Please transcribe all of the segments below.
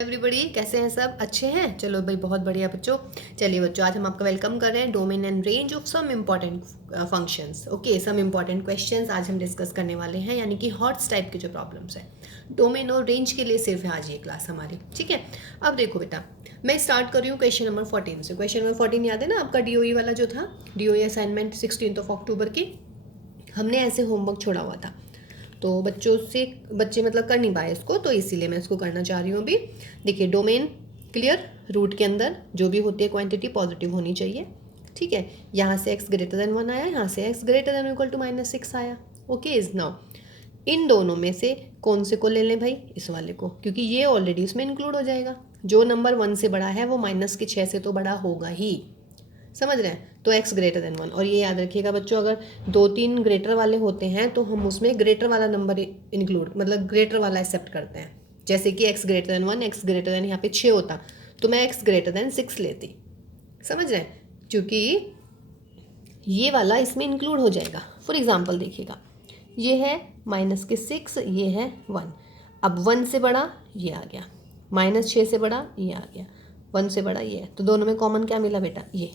Everybody, कैसे हैं सब? अच्छे हैं? चलो भाई, बहुत बढ़िया बच्चों। चलिए बच्चों, आज हम आपका वेलकम कर रहे हैं domain and range of some important functions. Okay, some important questions आज हम डिस्कस करने वाले हैं, यानी कि हॉट्स टाइप के जो प्रॉब्लम्स हैं डोमेन और रेंज के लिए सिर्फ है आज ये क्लास हमारी। ठीक है, अब देखो बेटा, मैं स्टार्ट कर रही हूँ क्वेश्चन नंबर 14 से। क्वेश्चन नंबर 14 याद है ना आपका? DOE वाला जो था, DOE असाइनमेंट 16 अक्टूबर की, हमने ऐसे होमवर्क छोड़ा हुआ था, तो बच्चे मतलब कर नहीं पाए इसको, तो इसीलिए मैं इसको करना चाह रही हूँ अभी। देखिए, डोमेन क्लियर, रूट के अंदर जो भी होती है क्वांटिटी पॉजिटिव होनी चाहिए। ठीक है, यहाँ से x ग्रेटर देन 1 आया, यहाँ से x greater than equal to -6 आया। ओके, इज नाउ इन दोनों में से कौन से को ले लें भाई? इस वाले को, क्योंकि ये ऑलरेडी इसमें इंक्लूड हो जाएगा। जो नंबर 1 से बड़ा है वो -6 से तो बड़ा होगा ही, समझ रहे हैं? तो x ग्रेटर देन 1। और ये याद रखिएगा बच्चों, अगर 2-3 ग्रेटर वाले होते हैं तो हम उसमें ग्रेटर वाला नंबर इंक्लूड, मतलब ग्रेटर वाला एक्सेप्ट करते हैं। जैसे कि x greater than 1, x greater then यहाँ पे 6 होता तो मैं x ग्रेटर देन 6 लेती, समझ रहे हैं? क्योंकि ये वाला इसमें इंक्लूड हो जाएगा। फॉर एग्जाम्पल देखिएगा, ये है -6, ये है 1। अब 1 से बड़ा ये आ गया, -6 से बड़ा ये आ गया, 1 से बड़ा ये है, तो दोनों में कॉमन क्या मिला बेटा? ये।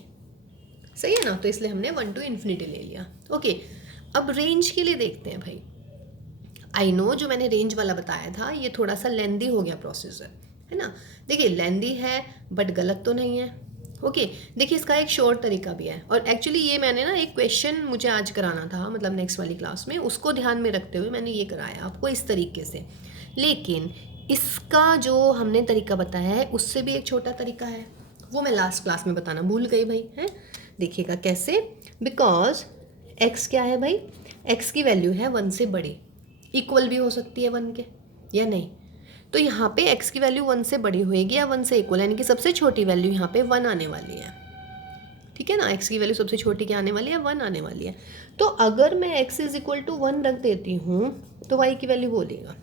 सही है ना? तो इसलिए हमने 1 to इन्फिनिटी ले लिया। ओके, अब रेंज के लिए देखते हैं भाई। आई नो, जो मैंने रेंज वाला बताया था ये थोड़ा सा लेंदी हो गया प्रोसीजर, है ना? देखिए, लेंदी है बट गलत तो नहीं है। ओके, देखिए इसका एक शॉर्ट तरीका भी है, और एक्चुअली ये मैंने ना एक क्वेश्चन मुझे आज कराना था, मतलब नेक्स्ट वाली क्लास में, उसको ध्यान में रखते हुए मैंने ये कराया आपको इस तरीके से। लेकिन इसका जो हमने तरीका बताया है उससे भी एक छोटा तरीका है, वो मैं लास्ट क्लास में बताना भूल गई भाई। है, देखिएगा कैसे। बिकॉज x क्या है भाई? x की वैल्यू है 1 से बड़ी, इक्वल भी हो सकती है 1 के, या नहीं? तो यहाँ पे x की वैल्यू 1 से बड़ी होएगी या 1 से इक्वल, यानी कि सबसे छोटी वैल्यू यहाँ पे 1 आने वाली है। ठीक है ना? x की वैल्यू सबसे छोटी क्या आने वाली है? 1 आने वाली है। तो अगर मैं x इज इक्वल टू 1 रख देती हूँ तो y की वैल्यू बोलेगा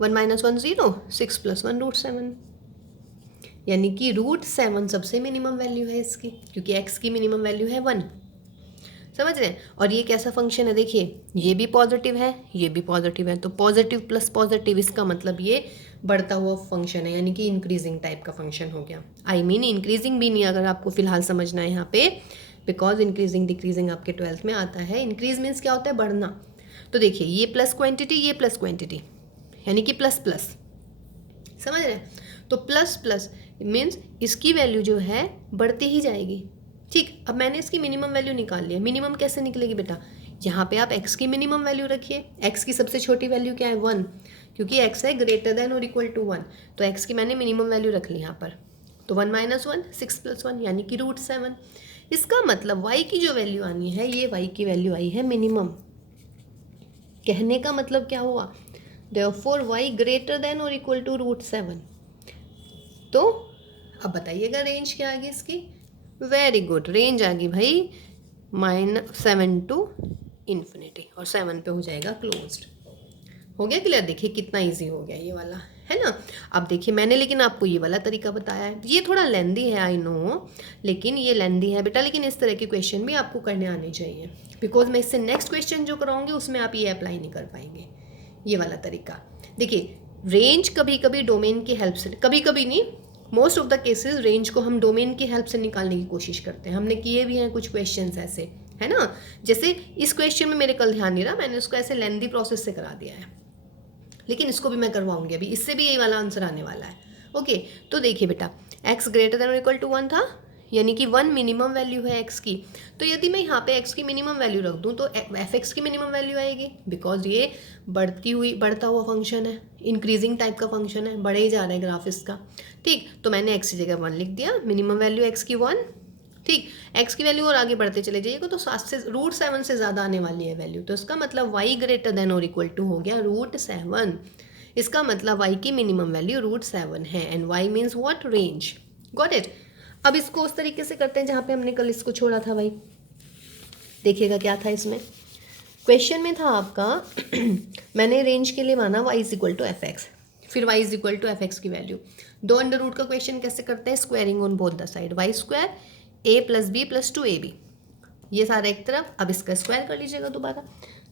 1 - 1 0, 6 + 1 √7, यानी कि √7 सबसे मिनिमम वैल्यू है इसकी, क्योंकि x की मिनिमम वैल्यू है 1। समझ रहे हैं? और ये कैसा फंक्शन है? देखिए, ये भी पॉजिटिव है, ये भी पॉजिटिव है, तो पॉजिटिव प्लस पॉजिटिव, इसका मतलब ये बढ़ता हुआ फंक्शन है, यानी कि इंक्रीजिंग टाइप का फंक्शन हो गया। आई मीन इंक्रीजिंग भी नहीं, अगर आपको फिलहाल समझना है यहाँ पे, बिकॉज इंक्रीजिंग डिक्रीजिंग आपके 12th में आता है। इंक्रीज मीन्स क्या होता है? बढ़ना। तो देखिए, ये प्लस क्वांटिटी, ये प्लस क्वांटिटी, यानी कि प्लस प्लस, समझ रहे हैं? तो प्लस प्लस मीन्स इसकी वैल्यू जो है बढ़ती ही जाएगी। ठीक, अब मैंने इसकी मिनिमम वैल्यू निकाल लिया। मिनिमम कैसे निकलेगी बेटा? यहाँ पे आप x की मिनिमम वैल्यू रखिए। x की सबसे छोटी वैल्यू क्या है? 1, क्योंकि x है ग्रेटर देन और इक्वल टू 1, तो x की मैंने मिनिमम वैल्यू रख ली यहाँ पर। तो 1 - 1, 6 + 1, यानी कि √7। इसका मतलब y की जो वैल्यू आनी है, ये y की वैल्यू आई है मिनिमम। कहने का मतलब क्या हुआ? देयरफॉर y ग्रेटर देन और इक्वल टू √7। तो अब बताइएगा रेंज क्या आ गई इसकी? वेरी गुड, रेंज आ गई भाई -7 to इन्फिनिटी, और 7 पे हो जाएगा क्लोज्ड। हो गया क्लियर? देखिए कितना इजी हो गया ये वाला, है ना? अब देखिए, मैंने लेकिन आपको ये वाला तरीका बताया है, ये थोड़ा लेंदी है आई नो, लेकिन ये लेंदी है बेटा, लेकिन इस तरह के क्वेश्चन भी आपको करने आने चाहिए, बिकॉज मैं इससे नेक्स्ट क्वेश्चन जो कराऊंगी उसमें आप ये अप्लाई नहीं कर पाएंगे, ये वाला तरीका। देखिए, रेंज कभी कभी डोमेन की हेल्प से, कभी कभी नहीं, most of the cases range को हम डोमेन की हेल्प से निकालने की कोशिश करते हैं। हमने किए भी हैं कुछ क्वेश्चंस ऐसे, है ना? जैसे इस क्वेश्चन में मेरे कल ध्यान नहीं रहा, मैंने उसको ऐसे लेंदी प्रोसेस से करा दिया है, लेकिन इसको भी मैं करवाऊंगी अभी, इससे भी यही वाला आंसर आने वाला है। ओके, तो देखिए बेटा, x ग्रेटर देन और इक्वल टू 1 था, यानी कि 1 मिनिमम वैल्यू है x की। तो यदि मैं यहाँ पे x की मिनिमम वैल्यू रख दूँ तो f(x) की मिनिमम वैल्यू आएगी, बिकॉज ये बढ़ता हुआ फंक्शन है, इंक्रीजिंग टाइप का फंक्शन है, बढ़े ही जा रहा है ग्राफ इसका। ठीक, तो मैंने x की जगह 1 लिख दिया, मिनिमम वैल्यू x की 1। ठीक, x की वैल्यू और आगे बढ़ते चले जाइएगा तो 7 से √7 से ज़्यादा आने वाली है वैल्यू, तो इसका मतलब y ग्रेटर देन और इक्वल टू हो गया √7। इसका मतलब y की मिनिमम वैल्यू √7 है, and y means what? Range. Got it? अब इसको उस तरीके से करते हैं जहाँ पे हमने कल इसको छोड़ा था भाई। देखिएगा क्या था इसमें, क्वेश्चन में था आपका मैंने रेंज के लिए माना y is equal to f(x), फिर y is equal to f(x) की वैल्यू। 2 अंडर रूट का क्वेश्चन कैसे करते हैं? Squaring on both the side, y² a + b + 2ab, ये सारा एक तरफ। अब इसका स्क्वायर कर लीजिएगा दोबारा,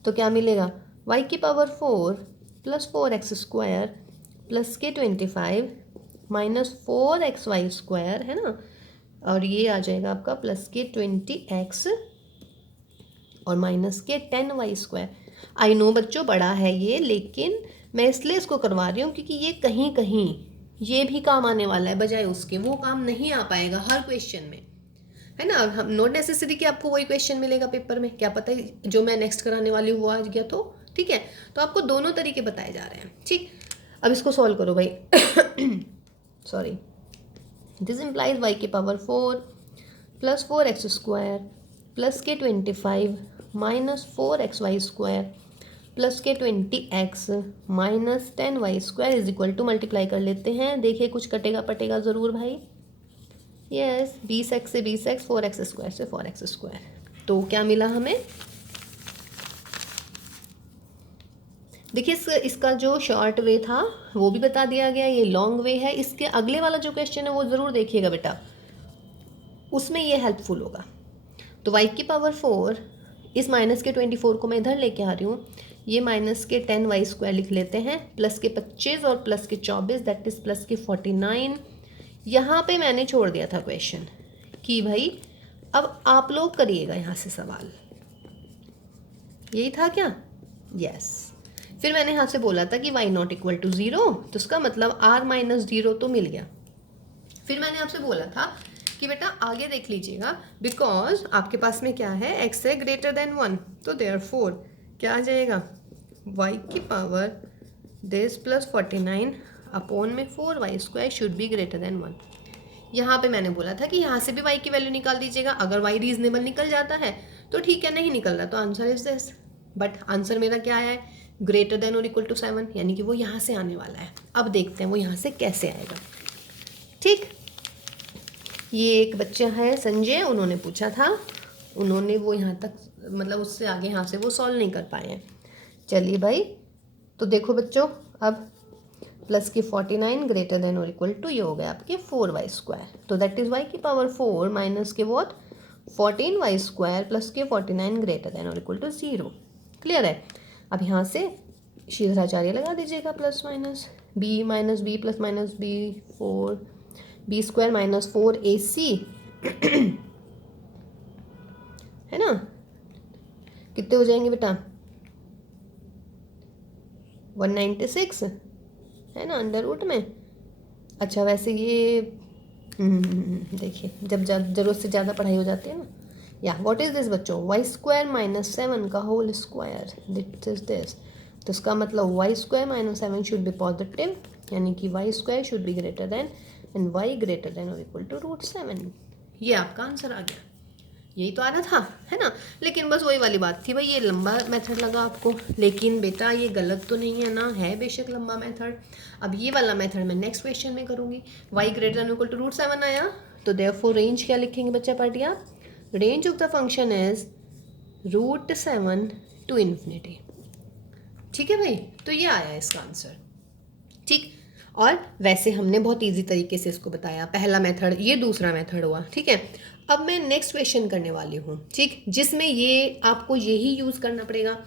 तो क्या मिलेगा? y की पावर 4 + 4x² प्लस के 25 माइनस 4xy² है ना, और ये आ जाएगा आपका प्लस के 20x और माइनस के 10y²। आई नो बच्चों बड़ा है ये, लेकिन मैं इसलिए इसको करवा रही हूँ क्योंकि ये कहीं कहीं ये भी काम आने वाला है, बजाय उसके वो काम नहीं आ पाएगा हर क्वेश्चन में, है ना। हम नॉट नेसेसरी कि आपको वही क्वेश्चन मिलेगा पेपर में, क्या पता जो मैं नेक्स्ट कराने वाली हूँ वो आ गया तो ठीक है। तो आपको दोनों तरीके बताए जा रहे हैं, ठीक। अब इसको सॉल्व करो भाई। सॉरी, दिस इम्प्लाइज y की पावर 4 प्लस 4x² प्लस के 25 माइनस 4xy² प्लस के 20x minus 10y² is equal to, multiply कर लेते हैं, देखिए कुछ कटेगा पटेगा ज़रूर भाई। यस, 20x से 20x, 4x² से 4x²। तो क्या मिला हमें, देखिए इसका जो शॉर्ट वे था वो भी बता दिया गया, ये लॉन्ग वे है। इसके अगले वाला जो क्वेश्चन है वो ज़रूर देखिएगा बेटा, उसमें ये हेल्पफुल होगा। तो y की पावर 4, इस माइनस के 24 को मैं इधर लेके आ रही हूँ, ये माइनस के 10y² लिख लेते हैं, प्लस के 25 और प्लस के 24 दैट इज़ प्लस के 49। यहाँ पे मैंने छोड़ दिया था क्वेश्चन कि भाई अब आप लोग करिएगा यहाँ से सवाल, यही था क्या? यस। फिर मैंने यहाँ से बोला था कि y नॉट इक्वल टू 0, तो उसका मतलब r माइनस 0 तो मिल गया। फिर मैंने आपसे बोला था कि बेटा आगे देख लीजिएगा, बिकॉज आपके पास में क्या है, x है ग्रेटर देन 1, तो देयरफॉर क्या आ जाएगा, y की पावर दिस प्लस 49 अपॉन में 4y² should be greater than 1। यहाँ पे मैंने बोला था कि यहाँ से भी y की वैल्यू निकाल दीजिएगा, अगर y रीजनेबल निकल जाता है तो ठीक है, नहीं निकल रहा तो answer is this. But answer मेरा क्या है, ग्रेटर देन और इक्वल टू 7, यानी कि वो यहाँ से आने वाला है। अब देखते हैं वो यहाँ से कैसे आएगा, ठीक। ये एक बच्चा है संजय, उन्होंने पूछा था, उन्होंने वो यहाँ तक मतलब उससे आगे यहाँ से वो सॉल्व नहीं कर पाए हैं। चलिए भाई, तो देखो बच्चों, अब प्लस की 49 ग्रेटर देन और इक्वल टू ये हो गया आपके 4y², तो दैट इज़ y की पावर 4 माइनस के वॉट 14y² प्लस के 49 ग्रेटर देन और इक्वल टू 0। क्लियर है? अब यहाँ से शीघ्राचार्य लगा दीजिएगा, plus minus B plus minus B 4 b² minus 4ac है ना, कितने हो जाएंगे बेटा, 196 है ना अंडर रूट में। अच्छा वैसे ये देखिए जब ज़रूरत से ज़्यादा पढ़ाई हो जाती है ना, या व्हाट इज़ दिस बच्चों, y² माइनस 7 का whole square, this is this. तो इसका मतलब y² minus 7 should be positive, यानी कि y² should be greater then and y greater than और इक्वल टू √7। ये आपका आंसर आ गया, यही तो आ रहा था, है ना। लेकिन बस वही वाली बात थी भाई, ये लंबा मेथड लगा आपको, लेकिन बेटा ये गलत तो नहीं है ना, है बेशक लंबा मेथड। अब ये वाला मेथड मैं नेक्स्ट क्वेश्चन में करूँगी। y greater than equal to √7 आया, तो देयरफॉर रेंज क्या लिखेंगे बच्चा पार्टिया, range of the function is √7 to infinity. ठीक है भाई, तो ये आया इसका आंसर, ठीक। और वैसे हमने बहुत इजी तरीके से इसको बताया, पहला मेथड, ये दूसरा मेथड हुआ, ठीक है। अब मैं नेक्स्ट क्वेश्चन करने वाली हूँ, ठीक, जिसमें ये आपको यही यूज़ करना पड़ेगा।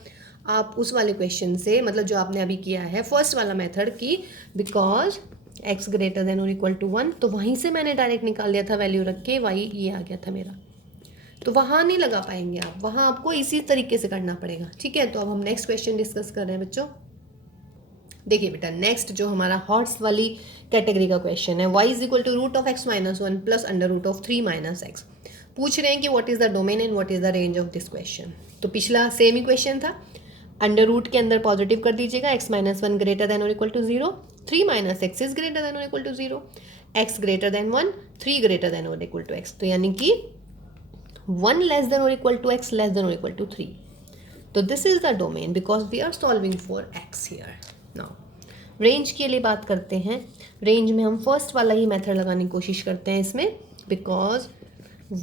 आप उस वाले क्वेश्चन से, मतलब जो आपने अभी किया है फर्स्ट वाला मेथड की, बिकॉज x ग्रेटर देन और इक्वल टू 1, तो वहीं से मैंने डायरेक्ट निकाल दिया था वैल्यू रख के, y ये आ गया था मेरा, तो वहाँ नहीं लगा पाएंगे आप, वहाँ आपको इसी तरीके से करना पड़ेगा, ठीक है। तो अब हम नेक्स्ट क्वेश्चन डिस्कस कर रहे हैं बच्चों। देखिए बेटा, नेक्स्ट जो हमारा हॉर्स वाली कैटेगरी का क्वेश्चन है, y is equal to √(x - 1 plus under - x)। पूछ रहे हैं कि what is the domain and what is the range of this question. तो पिछला सेम ही क्वेश्चन था, अंडर रूट के अंदर पॉजिटिव कर दीजिएगा, x - 1 ग्रेटर देन और equal to 0, 3 - x is greater than और equal to 0, x greater than 1, 3 greater than और इक्वल टू x, तो यानी कि 1 लेस देन और equal to x less than और इक्वल टू 3। तो this is the domain because we are solving for x here. Now range के लिए बात करते हैं, रेंज में हम फर्स्ट वाला ही मेथड लगाने की कोशिश करते हैं इसमें, because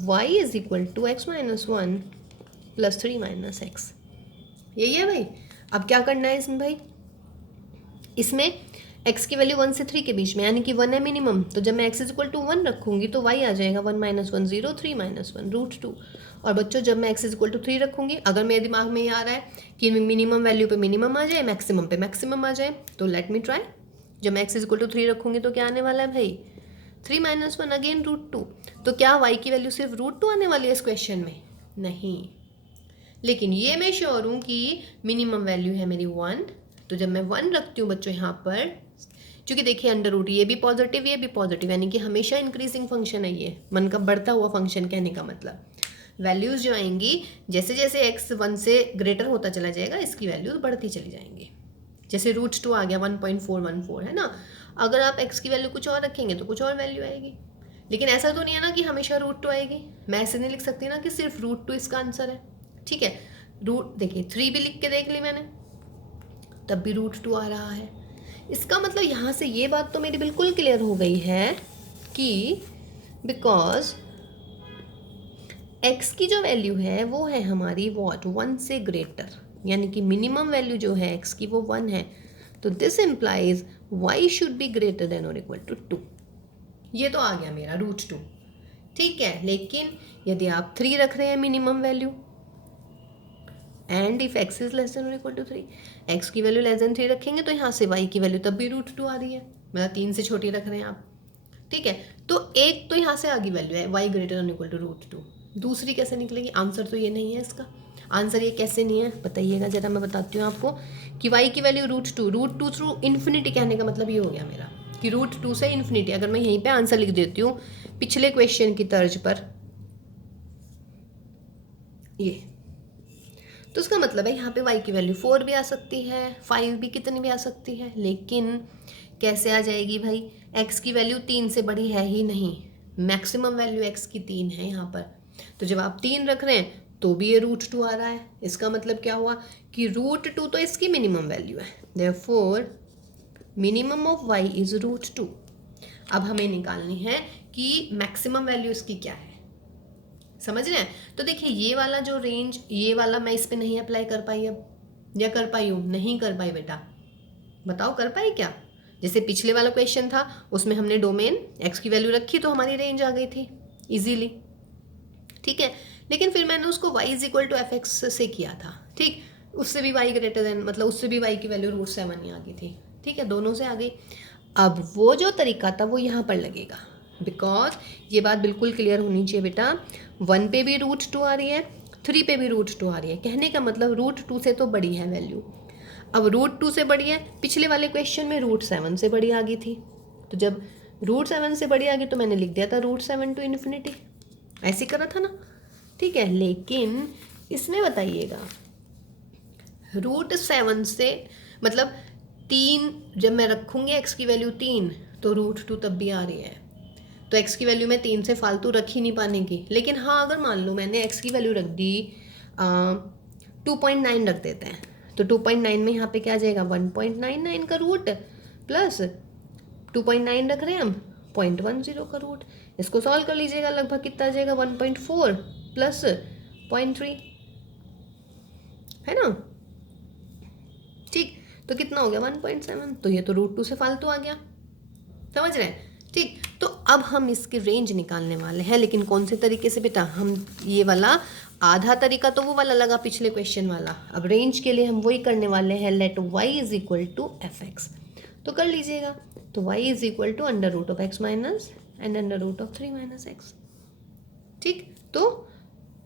y is equal to x - 1 plus 3 - x, यही है भाई। अब क्या करना है इसमें भाई, इसमें x की वैल्यू 1 से 3 के बीच में, यानी कि 1 है मिनिमम, तो जब मैं x इज इक्वल टू 1 रखूंगी तो y आ जाएगा 1 - 1 0, 3 - 1 √2। और बच्चों जब मैं x इज इक्वल टू 3 रखूंगी, अगर मेरे दिमाग में ये आ रहा है कि मिनिमम वैल्यू पे मिनिमम आ जाए, मैक्सिमम पे मैक्सिमम आ जाए, तो लेट मी ट्राई। जब मैं x इज इक्वल टू 3 रखूँगी तो क्या आने वाला है भाई, 3 - 1 अगेन √2। तो क्या y की वैल्यू सिर्फ √2 आने वाली है इस क्वेश्चन में? नहीं, लेकिन ये मैं श्योर हूँ कि मिनिमम वैल्यू है मेरी 1। तो जब मैं 1 रखती हूँ बच्चों यहाँ पर, क्योंकि देखिए अंडर रूट ये भी पॉजिटिव यानी कि हमेशा इंक्रीजिंग फंक्शन है, ये 1 का बढ़ता हुआ फंक्शन, कहने का मतलब वैल्यूज़ जो आएंगी जैसे जैसे x 1 से ग्रेटर होता चला जाएगा इसकी वैल्यूज बढ़ती चली जाएंगी। जैसे √2 आ गया 1.414 है ना, अगर आप x की वैल्यू कुछ और रखेंगे तो कुछ और वैल्यू आएगी, लेकिन ऐसा तो नहीं है ना कि हमेशा √2 आएगी। मैं ऐसे नहीं लिख सकती ना कि सिर्फ √2 इसका आंसर है, ठीक है। रूट देखिए 3 भी लिख के देख ली मैंने, तब भी √2 आ रहा है। इसका मतलब यहाँ से ये बात तो मेरी बिल्कुल क्लियर हो गई है कि बिकॉज x की जो वैल्यू है वो है हमारी वॉट 1 से ग्रेटर, यानी कि मिनिमम वैल्यू जो है x की वो 1 है, तो this implies y should be greater than और इक्वल टू 2। ये तो आ गया मेरा √2, ठीक है। लेकिन यदि आप 3 रख रहे हैं minimum value and if x is less than और इक्वल टू 3, x की वैल्यू लेस देन 3 रखेंगे तो यहाँ से y की वैल्यू तब भी √2 आ रही है, मतलब 3 से छोटी रख रहे हैं आप, ठीक है। तो एक तो यहाँ से आगे वैल्यू है y greater than equal to √2, दूसरी कैसे निकलेगी? आंसर तो ये नहीं है इसका। आंसर ये कैसे नहीं है बताइएगा ज़रा, मैं बताती हूँ आपको कि y की वैल्यू √2 थ्रू इन्फिनिटी, कहने का मतलब ये हो गया मेरा कि √2 से इन्फिनिटी। अगर मैं यहीं पे आंसर लिख देती हूँ पिछले क्वेश्चन की तर्ज पर ये, तो उसका मतलब है यहाँ पे y की वैल्यू 4 भी आ सकती है, 5 भी, कितनी भी आ सकती है, लेकिन कैसे आ जाएगी भाई? x की वैल्यू 3 से बड़ी है ही नहीं, मैक्सिमम वैल्यू x की 3 है यहाँ पर। तो जब आप 3 रख रहे हैं तो भी ये √2 आ रहा है, इसका मतलब क्या हुआ कि √2 तो इसकी मिनिमम वैल्यू है, therefore minimum of y is √2। अब हमें निकालनी है कि मैक्सिमम वैल्यू इसकी क्या है, समझ रहे हैं? तो देखिए ये वाला जो रेंज, ये वाला मैं इस पे नहीं अप्लाई कर पाई, अब या कर पाई हूँ? नहीं कर पाई बेटा, बताओ कर पाई क्या? जैसे पिछले वाला क्वेश्चन था उसमें हमने डोमेन x की वैल्यू रखी तो हमारी रेंज आ गई थी इजीली, ठीक है। लेकिन फिर मैंने उसको y is equal to fx से किया था, ठीक, उससे भी y ग्रेटर देन, मतलब उससे भी y की वैल्यू √7 ही आ गई थी, ठीक है, दोनों से आ गई। अब वो जो तरीका था वो यहाँ पर लगेगा, बिकॉज ये बात बिल्कुल क्लियर होनी चाहिए बेटा, 1 पे भी √2 आ रही है, 3 पे भी √2 आ रही है, कहने का मतलब √2 से तो बड़ी है वैल्यू। अब √2 से बड़ी है, पिछले वाले क्वेश्चन में √7 से बड़ी आ गई थी, तो जब √7 से बड़ी आ गई तो मैंने लिख दिया था √7 टू इन्फिनिटी, ऐसे करा था ना, ठीक है। लेकिन इसमें बताइएगा √7 से मतलब 3 जब मैं रखूँगी x की वैल्यू 3 तो √2 तब भी आ रही है, तो x की वैल्यू मैं 3 से फालतू रख ही नहीं पाने की। लेकिन हाँ अगर मान लो मैंने x की वैल्यू रख दी 2.9 रख देते हैं, तो 2.9 में यहाँ पे क्या आ जाएगा 1.99 का रूट प्लस 2.9 रख रहे हैं हम 0.10 का रूट, इसको सॉल्व कर लीजिएगा, लगभग कितना आ जाएगा 1.4 प्लस 0.3 है ना, ठीक। तो कितना हो गया 1.7, तो ये तो √2 से फालतू आ गया, समझ रहे हैं, ठीक। तो अब हम इसकी रेंज निकालने वाले हैं, लेकिन कौन से तरीके से बेटा? हम ये वाला आधा तरीका तो वो वाला लगा पिछले क्वेश्चन वाला, अब रेंज के लिए हम वही करने वाले हैं, let y is equal to fx। तो कर लीजिएगा, तो y is equal to √x minus and √3 minus x, ठीक। तो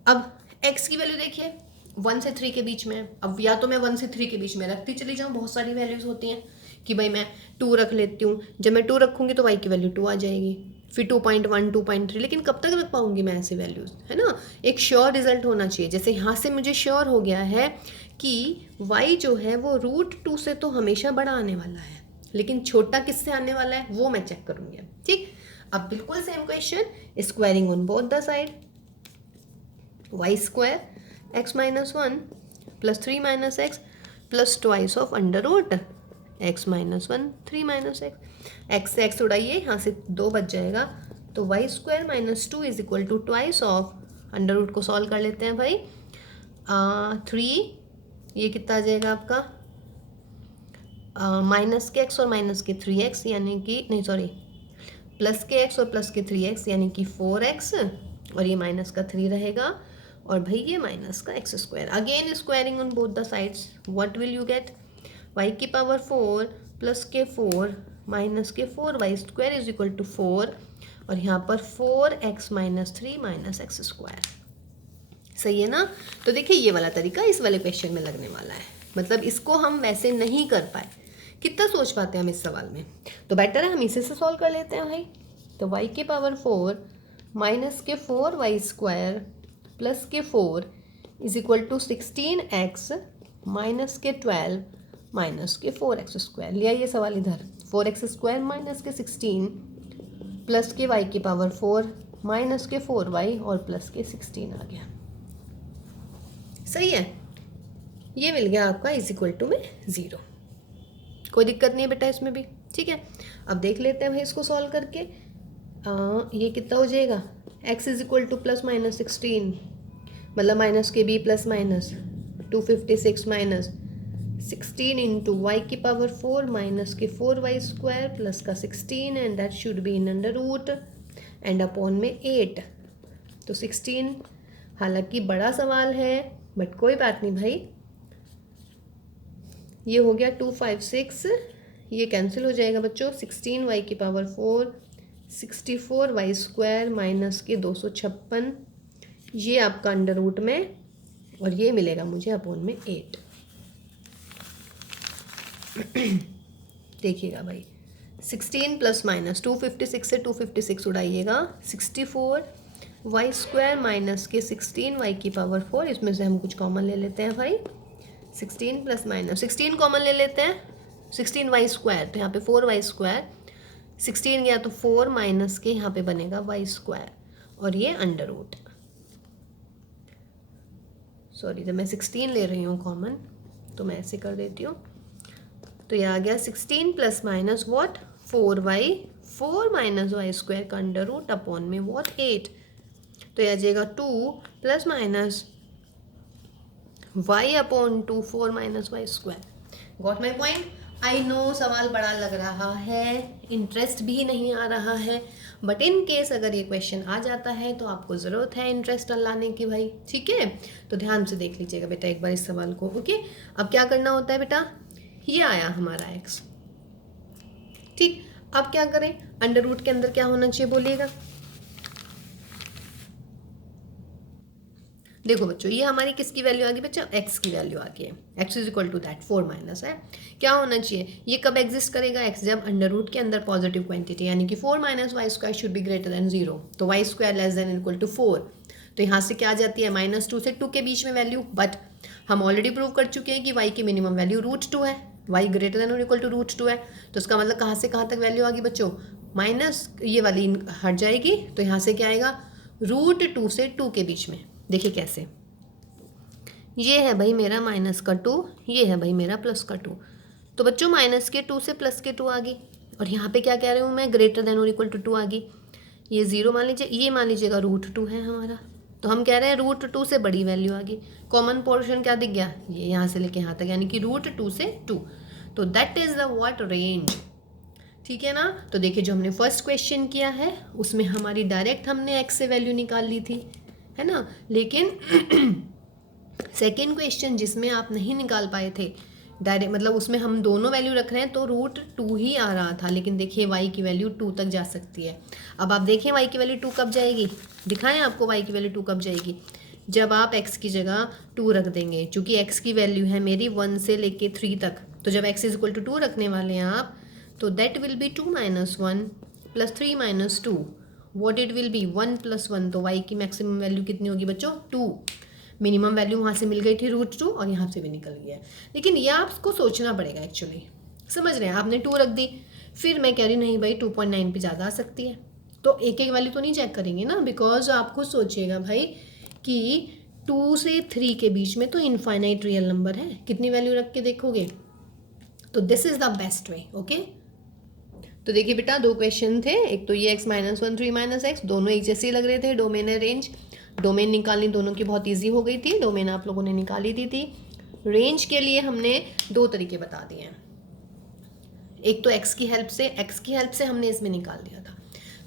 अब x की वैल्यू देखिए 1 से 3 के बीच में, अब या तो मैं 1 से 3 के बीच में रखती चली जाऊँ, बहुत सारी वैल्यूज़ होती हैं कि भाई मैं 2 रख लेती हूँ, जब मैं 2 रखूँगी तो y की वैल्यू 2 आ जाएगी, फिर 2.1 2.3, लेकिन कब तक रख पाऊँगी मैं ऐसी वैल्यूज़, है ना। एक श्योर रिजल्ट होना चाहिए, जैसे यहाँ से मुझे श्योर हो गया है कि y जो है वो √2 से तो हमेशा बड़ा आने वाला है, लेकिन छोटा किससे आने वाला है वो मैं चेक करूँगी, ठीक। अब बिल्कुल same question, squaring on both the side, y square x minus 1 plus 3 minus X plus twice of x minus 1 3 minus x से x उड़ाइए, यहाँ से 2 बच जाएगा, तो y square minus 2 is equal to twice of √ को सॉल्व कर लेते हैं भाई, 3 ये कितना आ जाएगा आपका माइनस के x और माइनस के 3x, यानी कि नहीं सॉरी प्लस के x और प्लस के 3x यानी कि 4x, और ये माइनस का 3 रहेगा, और भाई ये माइनस का x square, again squaring on both the sides, what will you get y की पावर 4 प्लस के 4 माइनस के 4y² इज इक्वल टू 4 और यहाँ पर 4x माइनस 3 माइनस x²। सही है ना। तो देखिए ये वाला तरीका इस वाले क्वेश्चन में लगने वाला है, मतलब इसको हम वैसे नहीं कर पाए। कितना सोच पाते हैं हम इस सवाल में, तो बेटर है हम इसे से सॉल्व कर लेते हैं भाई। तो y के पावर 4 माइनस के 4y² प्लस के 4 is equal to 16x minus के 12 माइनस के 4x² लिया ये सवाल इधर। 4x² माइनस के 16 प्लस के y की पावर 4 माइनस के 4y और प्लस के 16 आ गया। सही है, ये मिल गया आपका इज इक्वल टू में 0। कोई दिक्कत नहीं है बेटा इसमें भी, ठीक है। अब देख लेते हैं भाई इसको सॉल्व करके। ये कितना हो जाएगा, x is equal to plus minus 16 मतलब माइनस के b plus minus 256 minus 16 into y की पावर 4 माइनस के 4y² प्लस का 16 and that should be in under root and upon में 8। तो 16 हालांकि बड़ा सवाल है बट कोई बात नहीं भाई, ये हो गया 256, ये कैंसिल हो जाएगा बच्चों। 16y की पावर 4 64y² माइनस के 256 ये आपका अंडर रूट में और ये मिलेगा मुझे अपॉन में 8। देखिएगा भाई 16 प्लस माइनस 256 से 256 उड़ाइएगा 64y² माइनस के 16y की पावर 4, इसमें से हम कुछ कॉमन ले लेते हैं भाई। 16 प्लस माइनस 16 कॉमन ले लेते हैं 16y², तो यहाँ पे 4y², 16 गया तो 4 माइनस के यहाँ पे बनेगा y² और ये अंडर रूट। सॉरी जब मैं 16 ले रही हूँ कॉमन तो मैं ऐसे कर देती हूँ। तो ये आ गया 16 plus minus what 4 minus y² का अंडर रूट अपॉन में वॉट 8। तो ये आ जाएगा 2 plus minus y upon 2 4 minus y²। Got my point. I know सवाल बड़ा लग रहा है, इंटरेस्ट भी नहीं आ रहा है, बट इन केस अगर ये क्वेश्चन आ जाता है तो आपको ज़रूरत है इंटरेस्ट लाने की भाई, ठीक है। तो ध्यान से देख लीजिएगा बेटा एक बार इस सवाल को, ओके। अब क्या करना होता है बेटा, ये आया हमारा x, ठीक। अब क्या करें, अंडर रूट के अंदर क्या होना चाहिए बोलिएगा। देखो बच्चों ये हमारी किसकी वैल्यू आ गई बच्चा, x की वैल्यू आ गई है। x is equal to that 4 minus है, क्या होना चाहिए, ये कब एग्जिस्ट करेगा x, जब अंडर रूट के अंदर पॉजिटिव क्वांटिटी यानी कि 4 minus y² should be greater than 0, तो y² less than equal to 4। तो यहाँ से क्या आ जाती है -2 से 2 के बीच में वैल्यू, बट हम ऑलरेडी प्रूव कर चुके हैं कि y की मिनिमम वैल्यू √2 है, y ग्रेटर देन और इक्वल टू √2 है। तो इसका मतलब कहाँ से कहाँ तक वैल्यू आ गई बच्चों, माइनस ये वाली हट जाएगी, तो यहाँ से क्या आएगा √2 से 2 के बीच में। देखिए कैसे, ये है भाई मेरा माइनस का 2, ये है भाई मेरा प्लस का 2। तो बच्चों माइनस के 2 से प्लस के 2 आ गई और यहाँ पे क्या कह रही हूँ मैं, ग्रेटर देन और इक्वल टू 2 आ गई। ये 0 मान लीजिए, ये मान लीजिएगा √2 है हमारा, तो हम कह रहे हैं √2 से बड़ी वैल्यू आ गई। कॉमन पोर्शन क्या दिख गया, ये यहाँ से लेके यहाँ तक यानी कि √2 से 2, तो that is the what range, ठीक है ना। तो देखिए जो हमने फर्स्ट क्वेश्चन किया है उसमें हमारी डायरेक्ट हमने x से वैल्यू निकाल ली थी, है ना, लेकिन सेकेंड क्वेश्चन जिसमें आप नहीं निकाल पाए थे डायरेक्ट, मतलब उसमें हम दोनों वैल्यू रख रहे हैं तो √2 ही आ रहा था, लेकिन देखिए y की वैल्यू 2 तक जा सकती है। अब आप देखें y की वैल्यू 2 कब जाएगी, दिखाएं आपको y की वैल्यू 2 कब जाएगी, जब आप x की जगह 2 रख देंगे, चूँकि x की वैल्यू है मेरी 1 से लेके 3 तक, तो जब x इज इक्वल टू 2 रखने वाले हैं आप, तो that will be 2 minus 1 plus 3 minus 2, what it will be 1 plus 1। तो y की मैक्सिमम वैल्यू कितनी होगी बच्चों 2, मिनिमम वैल्यू वहाँ से मिल गई थी √2 और यहाँ से भी निकल गया। लेकिन ये आपको सोचना पड़ेगा एक्चुअली, समझ रहे हैं, आपने 2 रख दी, फिर मैं कह रही नहीं भाई 2.9 पे ज़्यादा आ सकती है, तो एक एक वैल्यू तो नहीं चेक करेंगे ना, बिकॉज आपको सोचिएगा भाई कि 2 से 3 के बीच में तो इनफाइनाइट रियल नंबर है, कितनी वैल्यू रख के देखोगे, तो this is the best way, okay. तो देखिए बेटा दो क्वेश्चन थे, एक तो ये x -1 3 -x, दोनों एक जैसे ही लग रहे थे, डोमेन है रेंज, डोमेन निकालनी दोनों की बहुत इजी हो गई थी, डोमेन आप लोगों ने निकाली दी थी। रेंज के लिए हमने 2 तरीके बता दिए हैं, एक तो x की हेल्प से हमने इसमें निकाल दिया था,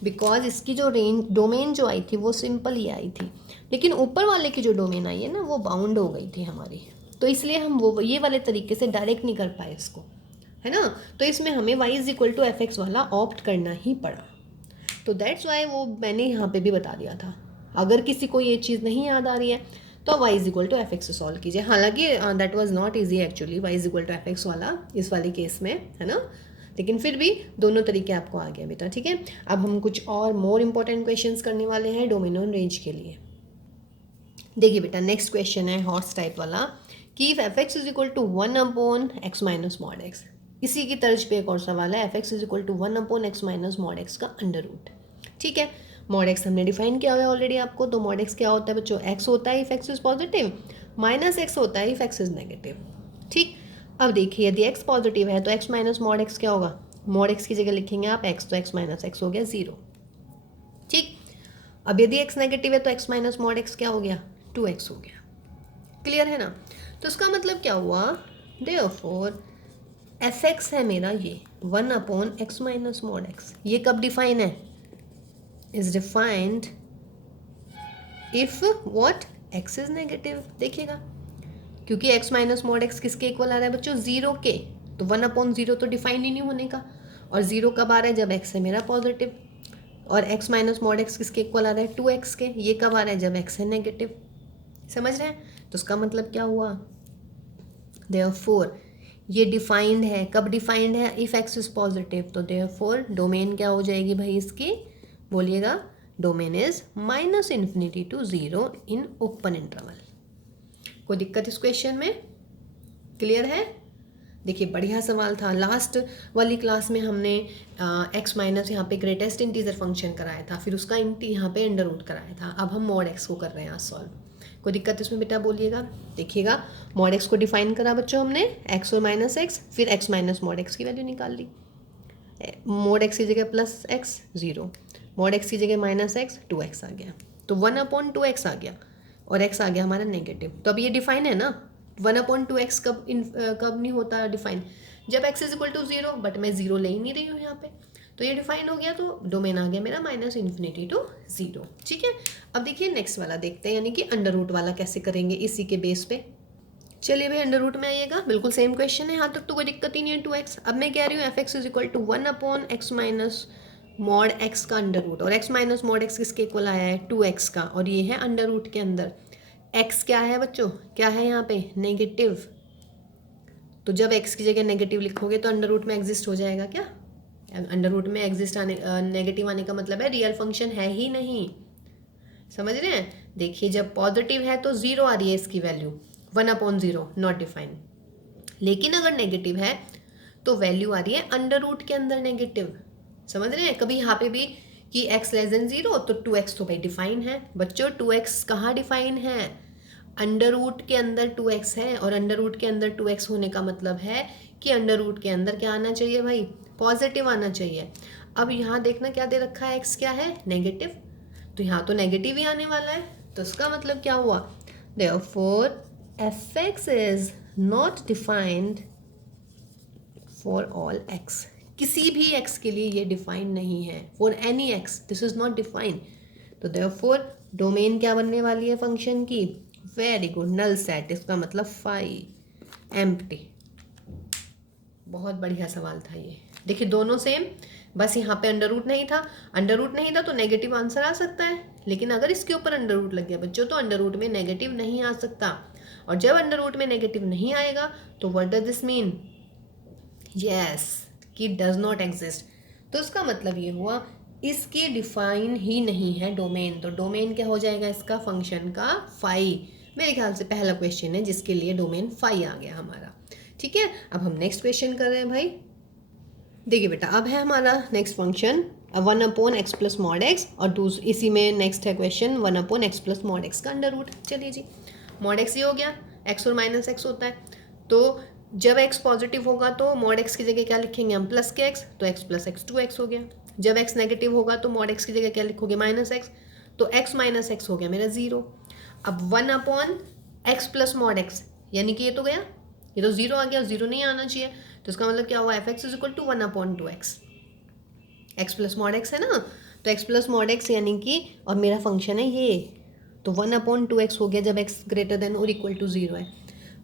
बिकॉज इसकी जो रेंज डोमेन जो आई थी वो सिंपल ही आई थी, लेकिन ऊपर वाले की जो डोमेन आई है ना वो बाउंड हो गई थी हमारी, तो इसलिए हम वो ये वाले तरीके से डायरेक्ट नहीं कर पाए इसको, है ना। तो इसमें हमें y is equal to f x वाला ऑप्ट करना ही पड़ा। तो दैट्स वाई वो मैंने यहाँ पे भी बता दिया था। अगर किसी को ये चीज़ नहीं याद आ रही है तो y is equal to f x solve कीजिए। हालांकि that was not easy actually, y is equal to f x वाला इस वाले केस में, है ना। लेकिन फिर भी दोनों तरीके आपको आ गया बेटा, ठीक है। अब हम कुछ और मोर इम्पोर्टेंट क्वेश्चंस करने वाले हैं डोमेन एंड रेंज के लिए। देखिए बेटा, नेक्स्ट क्वेश्चन है हॉर्स टाइप वाला कि if f x is equal to 1/x minus mod x. इसी की तर्ज पे एक और सवाल है, f x is equal to 1/x minus mod x का अंडर रूट। ठीक है, मॉड एक्स हमने डिफाइन किया हुआ है ऑलरेडी आपको। तो मॉड एक्स क्या होता है बच्चों, एक्स होता है if x is positive, minus x होता है इफ एक्स इज नेगेटिव। ठीक, अब देखिए यदि एक्स पॉजिटिव है तो एक्स माइनस मॉड एक्स क्या होगा, मॉड एक्स की जगह लिखेंगे आप एक्स, तो एक्स माइनस एक्स हो गया 0। ठीक, अब यदि एक्स नेगेटिव है तो एक्स माइनस मॉड एक्स क्या हो गया, 2x हो गया। क्लियर है ना। तो इसका मतलब क्या हुआ, देयरफॉर एफ एक्स है मेरा ये 1/x माइनस मॉड एक्स। ये कब डिफाइन है, is defined if what x is negative. देखिएगा, क्योंकि x माइनस मॉड एक्स किसके इक्वल आ रहा है बच्चों, 0 के। तो 1/0 तो डिफाइन ही नहीं होने का, और 0 कब आ रहा है, जब x है मेरा पॉजिटिव। और x माइनस मॉड एक्स किसके इक्वल आ रहा है, 2x के। ये कब आ रहा है, जब x है नेगेटिव। समझ रहे हैं। तो उसका मतलब क्या हुआ, देयरफॉर ये डिफाइंड है। कब डिफाइंड है, इफ x इज पॉजिटिव। तो देयरफॉर डोमेन क्या हो जाएगी भाई इसकी, बोलिएगा, domain is -∞ to 0 in open interval. कोई दिक्कत इस क्वेश्चन में, क्लियर है। देखिए बढ़िया सवाल था। लास्ट वाली क्लास में हमने x माइनस यहाँ पे ग्रेटेस्ट इंटीजर फंक्शन कराया था, फिर उसका यहाँ पे अंडर रूट कराया था। अब हम मॉड x को कर रहे हैं आज सॉल्व। कोई दिक्कत इसमें बेटा, बोलिएगा। देखिएगा, मॉड x को डिफाइन करा बच्चों हमने, x और माइनस एक्स, फिर x माइनस मॉड x की वैल्यू निकाल ली। मॉड x की जगह प्लस x 0, मॉड x की जगह माइनस एक्स 2x आ गया। तो 1/2x आ गया, और x आ गया हमारा नेगेटिव। तो अब ये डिफाइन है ना। 1/2x कब नहीं होता डिफाइन, जब x is equal to 0, but मैं 0 ले ही नहीं रही हूँ यहाँ पे। तो ये डिफाइन हो गया, तो डोमेन आ गया मेरा -∞ to 0। ठीक है, अब देखिए नेक्स्ट वाला देखते हैं, यानी कि अंडर रूट वाला कैसे करेंगे इसी के बेस पे। चलिए भाई, अंडर रूट में आइएगा, बिल्कुल सेम क्वेश्चन है, यहाँ तक तो कोई दिक्कत ही नहीं है। 2x, अब मैं कह रही हूँ f x is equal to 1/x minus mod x का अंडर रूट। और x माइनस मॉड x किसके इक्वल आया है, 2x का, और ये है अंडर रूट के अंदर। x क्या है बच्चों, क्या है यहाँ पे, नेगेटिव। तो जब x की जगह नेगेटिव लिखोगे तो अंडर रूट में एग्जिस्ट हो जाएगा क्या, अंडर रूट में एग्जिस्ट आने नेगेटिव आने का मतलब है रियल फंक्शन है ही नहीं। समझ रहे हैं। देखिए जब पॉजिटिव है तो 0 आ रही है इसकी वैल्यू, 1/0 नॉट डिफाइन। लेकिन अगर नेगेटिव है तो वैल्यू आ रही है अंडर रूट के अंदर नेगेटिव। समझ रहे हैं। कभी यहाँ पे भी कि x लेस देन 0, तो 2x तो भाई डिफाइन है बच्चों। 2x कहाँ डिफाइन है, अंडर रूट के अंदर 2x है, और अंडर रूट के अंदर 2x होने का मतलब है कि अंडर रूट के अंदर क्या आना चाहिए भाई, पॉजिटिव आना चाहिए। अब यहाँ देखना क्या दे रखा है, x क्या है, नेगेटिव। तो यहाँ तो नेगेटिव ही आने वाला है। तो इसका मतलब क्या हुआ, therefore F x is not defined for all x। किसी भी x के लिए ये डिफाइन नहीं है, for any x this is not defined. तो देयरफॉर डोमेन क्या बनने वाली है फंक्शन की, वेरी गुड, नल सेट। इसका मतलब फाई एम्प्टी। बहुत बढ़िया सवाल था ये। देखिए दोनों सेम, बस यहाँ पे अंडर रूट नहीं था। अंडर रूट नहीं था तो नेगेटिव आंसर आ सकता है, लेकिन अगर इसके ऊपर अंडर रूट लग गया बच्चों तो अंडर रूट में नेगेटिव नहीं आ सकता। और जब अंडर रूट में नेगेटिव नहीं आएगा तो what does this mean, yes, कि डज नॉट एग्जिस्ट। तो इसका मतलब ये हुआ इसकी डिफाइन ही नहीं है डोमेन। तो डोमेन क्या हो जाएगा इसका, फंक्शन का फाई। मेरे ख्याल से पहला क्वेश्चन है जिसके लिए डोमेन फाई आ गया हमारा। ठीक है, अब हम नेक्स्ट क्वेश्चन कर रहे हैं भाई। देखिए बेटा, अब है हमारा next function 1/x plus mod x, और इसी में नेक्स्ट है question 1/x plus mod x का अंडर रूट। चलिए जी, मॉड एक्स ये हो गया, x और माइनस एक्स होता है। तो जब x पॉजिटिव होगा तो मॉड x की जगह क्या लिखेंगे हम, प्लस के x, तो x प्लस एक्स 2x हो गया। जब x नेगेटिव होगा तो मॉड x की जगह क्या लिखोगे, माइनस एक्स, तो x माइनस एक्स हो गया मेरा 0। अब 1/x प्लस मॉड x, यानी कि ये तो गया, ये तो 0 आ गया, 0 नहीं आना चाहिए। तो इसका मतलब क्या हुआ, f x is equal to 1/2x, x plus mod x है ना। तो x प्लस मॉड x यानी कि, और मेरा फंक्शन है ये, तो 1/2x हो गया जब x ग्रेटर देन और इक्वल टू 0 है।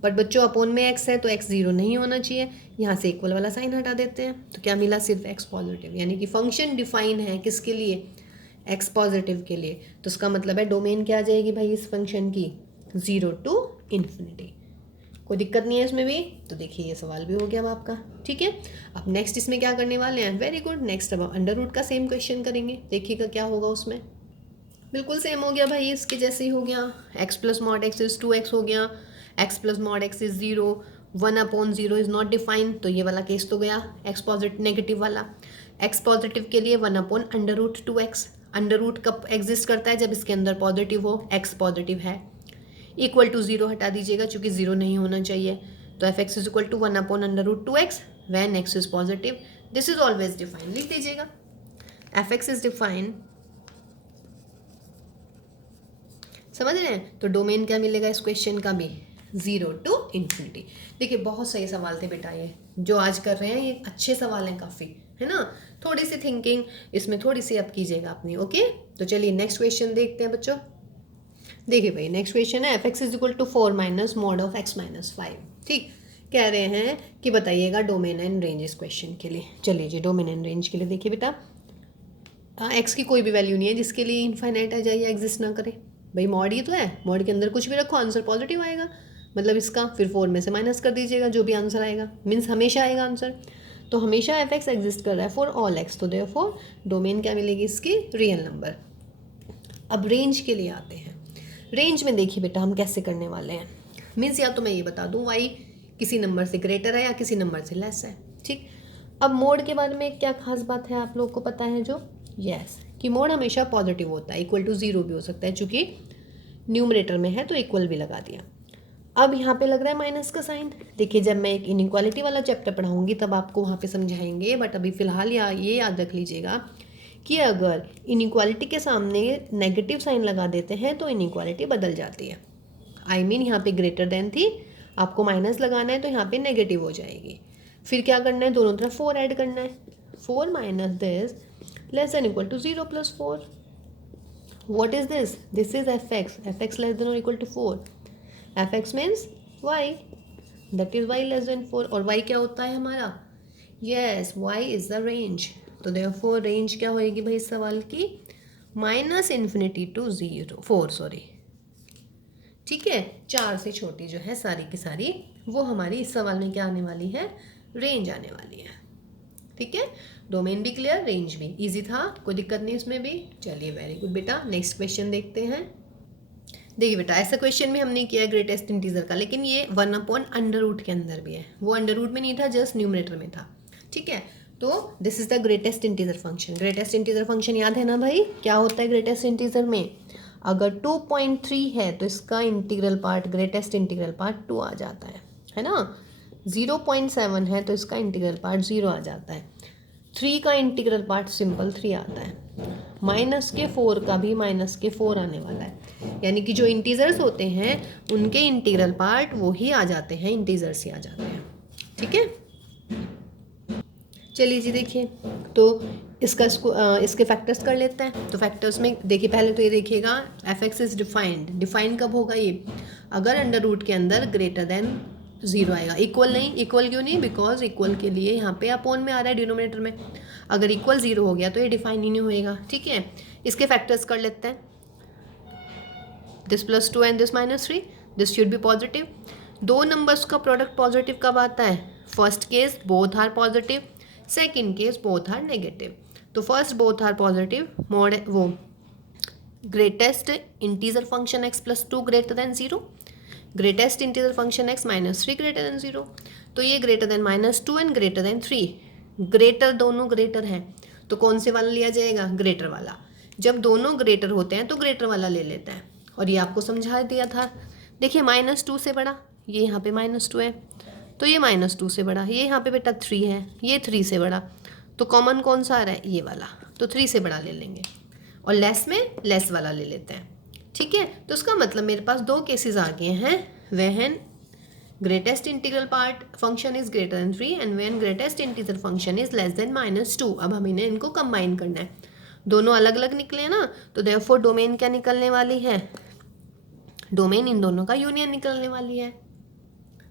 बट बच्चों अपोन में एक्स है तो एक्स जीरो नहीं होना चाहिए, यहाँ से इक्वल वाला साइन हटा देते हैं तो क्या मिला, सिर्फ एक्स पॉजिटिव, यानी कि फंक्शन डिफाइन है किसके लिए, एक्स पॉजिटिव के लिए। तो उसका मतलब है डोमेन क्या आ जाएगी भाई इस फंक्शन की, 0 to इन्फिनिटी। कोई दिक्कत नहीं है इसमें भी। तो देखिए ये सवाल भी हो गया अब आपका, ठीक है। अब नेक्स्ट इसमें क्या करने वाले हैं, वेरी गुड, नेक्स्ट अब अंडर रूट का सेम क्वेश्चन करेंगे, देखिएगा क्या होगा उसमें। बिल्कुल सेम हो गया भाई, इसके जैसे ही हो गया, x plus mod x is 2x हो गया, x plus mod x is 0, 1/0 is not defined, तो ये वाला केस तो गया एक्स पॉजिटिव नेगेटिव वाला। एक्स पॉजिटिव के लिए 1/√2x, अंडर रूट कब एग्जिस्ट करता है, जब इसके अंदर पॉजिटिव हो, एक्स पॉजिटिव है। इक्वल टू 0 हटा दीजिएगा क्योंकि 0 नहीं होना चाहिए, तो f x is equal to 1/√2x when x is positive, this is always defined, लिख दीजिएगा एफ एक्स इज डिफाइंड। समझ रहे हैं, तो डोमेन क्या मिलेगा इस क्वेश्चन का भी, 0 to इन्फिनिटी। देखिए बहुत सही सवाल थे बेटा, ये जो आज कर रहे हैं ये अच्छे सवाल हैं काफ़ी, है ना। थोड़ी सी थिंकिंग इसमें थोड़ी सी आप कीजिएगा अपनी, ओके। तो चलिए नेक्स्ट क्वेश्चन देखते हैं बच्चों। देखिए भाई नेक्स्ट क्वेश्चन है, f x is equal to 4 minus mod of x minus 5, ठीक। कह रहे हैं कि बताइएगा डोमेन एंड रेंज इस क्वेश्चन के लिए। चलिए जी डोमेन एंड रेंज के लिए देखिए बेटा, एक्स की कोई भी वैल्यू नहीं है जिसके लिए इनफाइनाइट आ जाए या एग्जिस्ट ना करे। भाई मॉड ही तो है, मॉड के अंदर कुछ भी रखो आंसर पॉजिटिव आएगा, मतलब इसका फिर 4 में से माइनस कर दीजिएगा, जो भी आंसर आएगा मीन्स हमेशा आएगा आंसर। तो हमेशा एफ एक्स एग्जिस्ट कर रहा है फॉर ऑल एक्स, तो देयरफॉर डोमेन क्या मिलेगी इसकी, रियल नंबर। अब रेंज के लिए आते हैं। रेंज में देखिए बेटा हम कैसे करने वाले हैं, मीन्स या तो मैं ये बता दूँ वाई किसी नंबर से ग्रेटर है या किसी नंबर से लेस है, ठीक। अब मोड के बारे में क्या खास बात है आप लोग को पता है जो, यस कि मोड हमेशा पॉजिटिव होता है, इक्वल टू 0 भी हो सकता है, चूँकि न्यूमरेटर में है तो इक्वल भी लगा दिया। अब यहाँ पे लग रहा है माइनस का साइन, देखिए जब मैं एक इनइक्वालिटी वाला चैप्टर पढ़ाऊंगी तब आपको वहाँ पे समझाएंगे, बट अभी फ़िलहाल ये याद रख लीजिएगा कि अगर इनइक्वालिटी के सामने नेगेटिव साइन लगा देते हैं तो इनइक्वालिटी बदल जाती है। आई मीन यहाँ पे ग्रेटर देन थी, आपको माइनस लगाना है तो यहाँ पे नेगेटिव हो जाएगी। फिर क्या करना है, दोनों तरफ 4 ऐड करना है, 4 minus this less than equal to 0 plus 4। What is this? This is fx. Fx less than or equal to 4. Fx means y. That is y less than 4. और y क्या होता है हमारा? Yes, y is the range. तो therefore range क्या होएगी भाई इस सवाल की? -∞ to 4 सॉरी, ठीक है। 4 से छोटी जो है सारी की सारी वो हमारी इस सवाल में क्या आने वाली है, रेंज आने वाली है, ठीक है। डोमेन भी क्लियर, रेंज भी इजी था, कोई दिक्कत नहीं इसमें भी। चलिए वेरी गुड बेटा, नेक्स्ट क्वेश्चन देखते हैं। देखिए बेटा ऐसा क्वेश्चन भी हमने किया है ग्रेटेस्ट इंटीजर का, लेकिन ये 1/√√ के अंदर भी है, वो अंडर रूट में नहीं था, जस्ट न्यूमरेटर में था, ठीक है। तो this is the greatest integer function. Greatest integer function याद है ना भाई, क्या होता है ग्रेटेस्ट इंटीजर में, अगर 2.3 है तो इसका integral part, greatest integral part 2 आ जाता है ना। 0.7 है तो इसका इंटीग्रल पार्ट 0 आ जाता है। 3 का इंटीग्रल पार्ट सिंपल 3 आता है, -4 का भी -4 आने वाला है, यानी कि जो इंटीजर्स होते हैं उनके इंटीग्रल पार्ट वो ही आ जाते हैं, इंटीजर्स ही आ जाते हैं, ठीक है। चलिए जी देखिए, तो इसके फैक्टर्स कर लेते हैं। तो फैक्टर्स में देखिए पहले तो ये देखिएगा एफ एक्स इज डिफाइंड कब होगा ये, अगर अंडर रूट के अंदर ग्रेटर देन 0 आएगा। इक्वल नहीं, इक्वल क्यों नहीं, बिकॉज इक्वल के लिए यहाँ पे अपोन में आ रहा है डिनोमिनेटर में, अगर इक्वल 0 हो गया तो ये डिफाइन ही नहीं होएगा, ठीक है। इसके फैक्टर्स कर लेते हैं, this +2 and this -3, this should be positive. दो नंबर्स का प्रोडक्ट पॉजिटिव कब आता है, first case both are positive, second case both are negative. तो first both are positive, mod वो greatest integer function x +2 greater than 0, greatest integer function x -3 greater than 0। तो ये greater than -2 and greater than 3, greater दोनों greater हैं तो कौन से वाला लिया जाएगा, ग्रेटर वाला। जब दोनों ग्रेटर होते हैं तो ग्रेटर वाला ले लेता है, और ये आपको समझा दिया था। देखिए -2 से बड़ा, ये यहाँ पे -2 है तो ये -2 से बड़ा, ये यहाँ पे बेटा 3 है, ये 3 से बड़ा, तो कॉमन कौन सा आ रहा है, ये वाला, तो 3 से बड़ा ले लेंगे, और लेस में लेस वाला ले लेते हैं, ठीक है। तो उसका मतलब मेरे पास दो केसेस आ गए हैं, when greatest integral part function is greater than 3 and when greatest integer function is less than -2। अब हम इन्हें इनको कंबाइन करना है, दोनों अलग अलग निकले ना, तो देयरफॉर डोमेन क्या निकलने वाली है, डोमेन इन दोनों का यूनियन निकलने वाली है,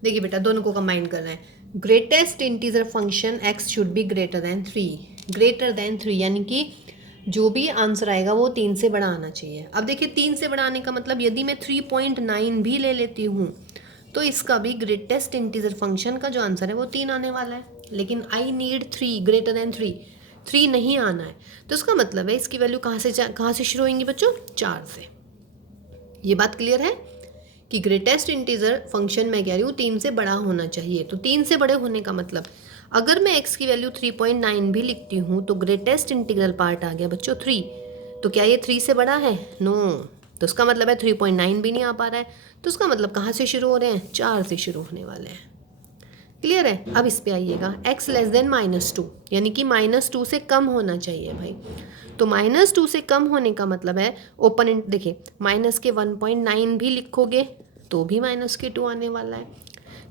देखिए बेटा दोनों को कंबाइन करना है। Greatest integer function x should be greater than 3, greater than 3 यानी कि जो भी आंसर आएगा वो 3 से बड़ा आना चाहिए। अब देखिए 3 से बड़ा आने का मतलब यदि मैं 3.9 भी ले लेती हूँ तो इसका भी ग्रेटेस्ट इंटीजर फंक्शन का जो आंसर है वो 3 आने वाला है, लेकिन आई नीड 3 ग्रेटर देन 3 नहीं आना है। तो इसका मतलब है इसकी वैल्यू कहाँ से शुरू होंगी बच्चों? 4 से। ये बात क्लियर है कि ग्रेटेस्ट इंटीजर फंक्शन मैं कह रही हूँ 3 से बड़ा होना चाहिए। तो 3 से बड़े होने का मतलब अगर मैं x की वैल्यू 3.9 भी लिखती हूँ तो ग्रेटेस्ट इंटीग्रल पार्ट आ गया बच्चों 3। तो क्या ये 3 से बड़ा है? नो। तो इसका मतलब है 3.9 भी नहीं आ पा रहा है। तो इसका मतलब कहाँ से शुरू हो रहे हैं? 4 से शुरू होने वाले हैं। क्लियर है? अब इस पे आइएगा, x लेस देन -2 यानी कि -2 से कम होना चाहिए भाई। तो -2 से कम होने का मतलब है ओपन देखिए माइनस के 1.9 भी लिखोगे तो भी -2 आने वाला है।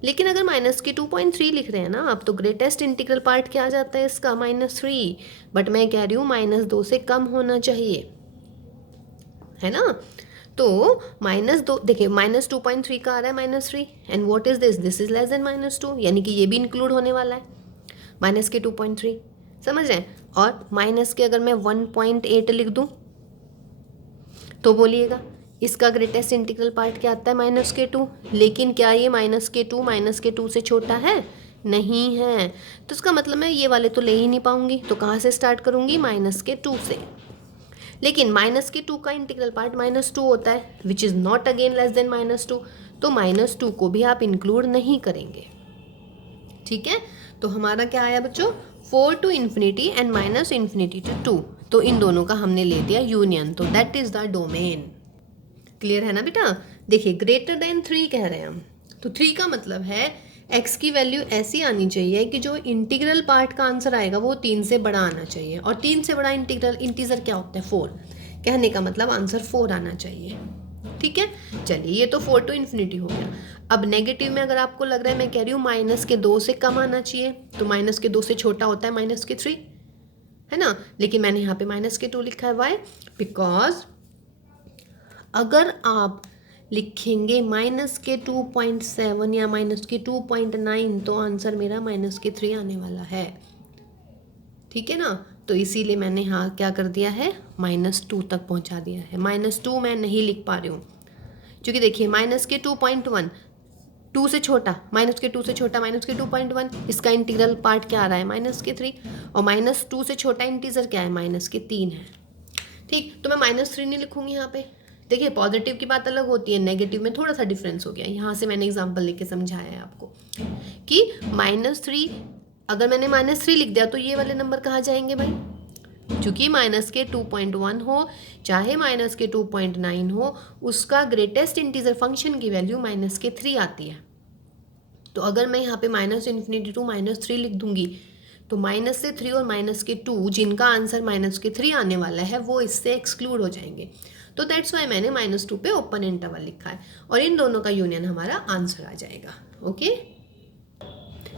लेकिन अगर -2.3 लिख रहे हैं ना आप तो ग्रेटेस्ट इंटीग्रल पार्ट क्या आ जाता है इसका? -3। बट मैं कह रही हूँ -2 से कम होना चाहिए, है ना? तो -2 देखिए -2.3 का आ रहा है -3 and what is this is less than -2 यानी कि ये भी इंक्लूड होने वाला है -2.3। समझ रहे हैं? और माइनस के अगर मैं 1.8 लिख दूं तो बोलिएगा इसका ग्रेटेस्ट इंटीग्रल पार्ट क्या आता है? -2। लेकिन क्या ये -2 से छोटा है? नहीं है। तो इसका मतलब मैं ये वाले तो ले ही नहीं पाऊंगी। तो कहाँ से स्टार्ट करूंगी? -2 से। लेकिन -2 का इंटीग्रल पार्ट -2 होता है which is not again less than -2। तो -2 को भी आप इंक्लूड नहीं करेंगे। ठीक है? तो हमारा क्या आया बच्चों? 4 to infinity and -infinity to 2। तो इन दोनों का हमने ले दिया यूनियन, तो that is the domain. Clear है ना बेटा? देखिए ग्रेटर देन 3 कह रहे हैं हम, तो 3 का मतलब है x की वैल्यू ऐसी आनी चाहिए कि जो इंटीग्रल पार्ट का आंसर आएगा वो 3 से बड़ा आना चाहिए। और 3 से बड़ा इंटीजर क्या होता है? 4। कहने का मतलब आंसर 4 आना चाहिए। ठीक है, चलिए ये तो 4 to infinity हो गया। अब नेगेटिव में अगर आपको लग रहा है मैं कह रही हूँ -2 से कम आना चाहिए, तो -2 से छोटा होता है -3, है ना? लेकिन मैंने यहाँ पे -2 लिखा है। वाई? बिकॉज अगर आप लिखेंगे -2.7 या -2.9 तो आंसर मेरा -3 आने वाला है। ठीक है ना? तो इसीलिए मैंने यहाँ क्या कर दिया है? -2 तक पहुँचा दिया है। -2 मैं नहीं लिख पा रही हूँ क्योंकि देखिए -2.1 2 से छोटा, -2 से छोटा -2.1, इसका इंटीग्रल पार्ट क्या आ रहा है? -3। और -2 से छोटा इंटीजर क्या है? -3 है। ठीक, तो मैं -3 नहीं लिखूंगी यहाँ पे। देखिए पॉजिटिव की बात अलग होती है, नेगेटिव में थोड़ा सा डिफरेंस हो गया। यहाँ से मैंने एग्जांपल लेके समझाया है आपको कि -3 अगर मैंने -3 लिख दिया तो ये वाले नंबर कहाँ जाएंगे भाई? चूंकि -2.1 हो चाहे -2.9 हो, उसका ग्रेटेस्ट इंटीजर फंक्शन की वैल्यू -3 आती है। तो अगर मैं यहाँ पे -infinity to -3 लिख दूंगी तो -3 और -2 जिनका आंसर -3 आने वाला है वो इससे एक्सक्लूड हो जाएंगे। तो दैट्स वाई मैंने -2 पे ओपन इंटरवल लिखा है और इन दोनों का यूनियन हमारा आंसर आ जाएगा। ओके,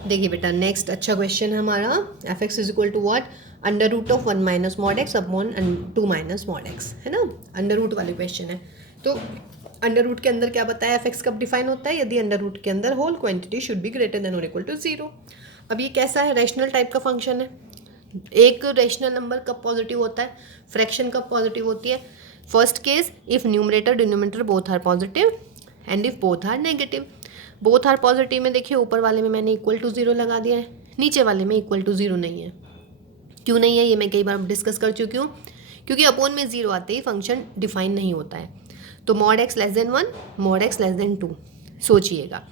देखिए बेटा नेक्स्ट अच्छा क्वेश्चन है हमारा। f(x) is equal to what? √1 minus mod x upon 2 minus mod x, है ना? अंडर रूट वाले क्वेश्चन है। तो अंडर रूट के अंदर क्या बताया f(x) कब डिफाइन होता है? यदि अंडर रूट के अंदर whole quantity should be greater than और इक्वल टू 0। अब ये कैसा है? रैशनल टाइप का फंक्शन है। एक रैशनल नंबर कब पॉजिटिव होता है? फ्रैक्शन कब पॉजिटिव होती है? First case if numerator denominator both are positive and if both are negative. Both are positive में देखिए ऊपर वाले में मैंने इक्वल टू 0 लगा दिया है, नीचे वाले में इक्वल टू 0 नहीं है। क्यों नहीं है ये मैं कई बार डिस्कस कर चुकी हूँ, क्योंकि अपोन में 0 आते ही फंक्शन डिफाइन नहीं होता है। तो mod x less than 1, mod x less then 2। सोचिएगा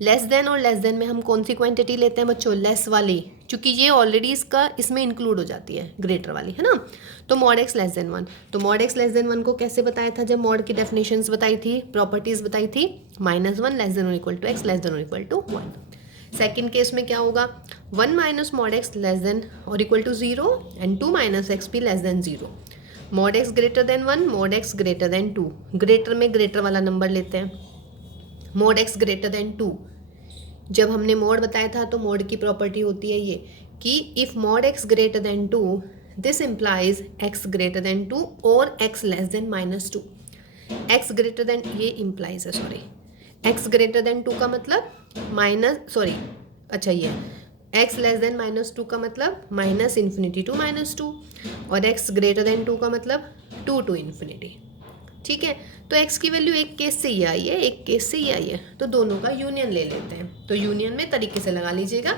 लेस देन और लेस देन में हम कौन सी क्वांटिटी लेते हैं बच्चों? लेस वाली, क्योंकि ये ऑलरेडी इसका इसमें इंक्लूड हो जाती है ग्रेटर वाली, है ना? तो मॉड x लेस देन 1। तो मॉड x लेस देन 1 को कैसे बताया था जब मॉड की डेफिनेशंस बताई थी, प्रॉपर्टीज बताई थी? -1 लेस देन और equal to x less than और इक्वल टू 1। सेकेंड केस में क्या होगा? 1 minus mod x less than और equal to 0 and 2 minus x भी less than 0। Mod x greater than 1, mod x greater than 2। Greater में greater वाला number लेते हैं। मॉड x ग्रेटर देन 2, जब हमने मॉड बताया था तो मॉड की प्रॉपर्टी होती है ये कि if mod x greater than 2 this implies x greater than 2 और x less then -2। x greater then ये इम्प्लाइज है, सॉरी, एक्स ग्रेटर देन 2 का मतलब ये एक्स लेस देन -2 का मतलब -∞ टू -2, और एक्स ग्रेटर देन 2 का मतलब 2 टू इन्फिनिटी। ठीक है, तो x की वैल्यू एक केस से ये आई है, एक केस से ये आई है, तो दोनों का यूनियन ले लेते हैं। तो यूनियन में तरीके से लगा लीजिएगा,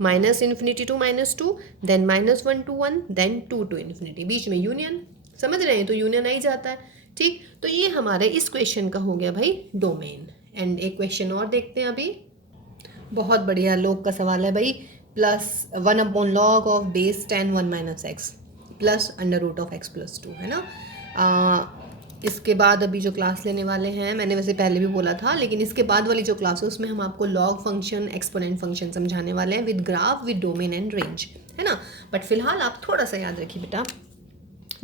-∞ to -2, then -1 to 1, then 2 to infinity, बीच में यूनियन। समझ रहे हैं, तो यूनियन आ ही जाता है। ठीक, तो ये हमारे इस क्वेश्चन का हो गया भाई डोमेन। एंड एक क्वेश्चन और देखते हैं अभी, बहुत बढ़िया लोग का सवाल है भाई, +1/log of base 10 1 - x plus √(x+2) है ना। इसके बाद अभी जो क्लास लेने वाले हैं, मैंने वैसे पहले भी बोला था, लेकिन इसके बाद वाली जो क्लास है उसमें हम आपको लॉग फंक्शन, एक्सपोनेंट फंक्शन समझाने वाले हैं with graph, with domain and range, है ना। बट फिलहाल आप थोड़ा सा याद रखिए बेटा।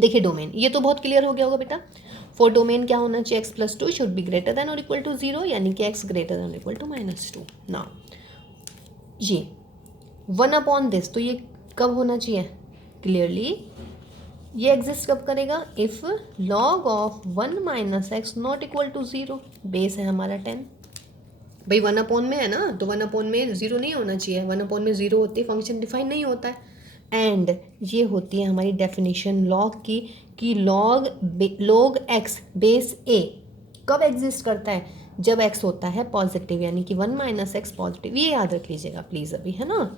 देखिए डोमेन, ये तो बहुत क्लियर हो गया होगा बेटा। फॉर डोमेन क्या होना चाहिए, x+2 should be greater than और इक्वल टू 0, यानी कि x ग्रेटर देन और इक्वल टू -2। ना ये 1/this, तो ये कब होना चाहिए, क्लियरली ये एग्जिस्ट कब करेगा, if log of 1 - x not equal to 0, base है हमारा 10 भाई, 1/, में है ना, तो 1/, में 0 नहीं होना चाहिए, 1/, में 0 होते ही फंक्शन डिफाइन नहीं होता है। एंड ये होती है हमारी डेफिनेशन लॉग की, कि log x बेस a कब एग्जिस्ट करता है, जब x होता है पॉजिटिव, यानी कि 1 - x पॉजिटिव। ये याद रख लीजिएगा प्लीज़ अभी, है ना,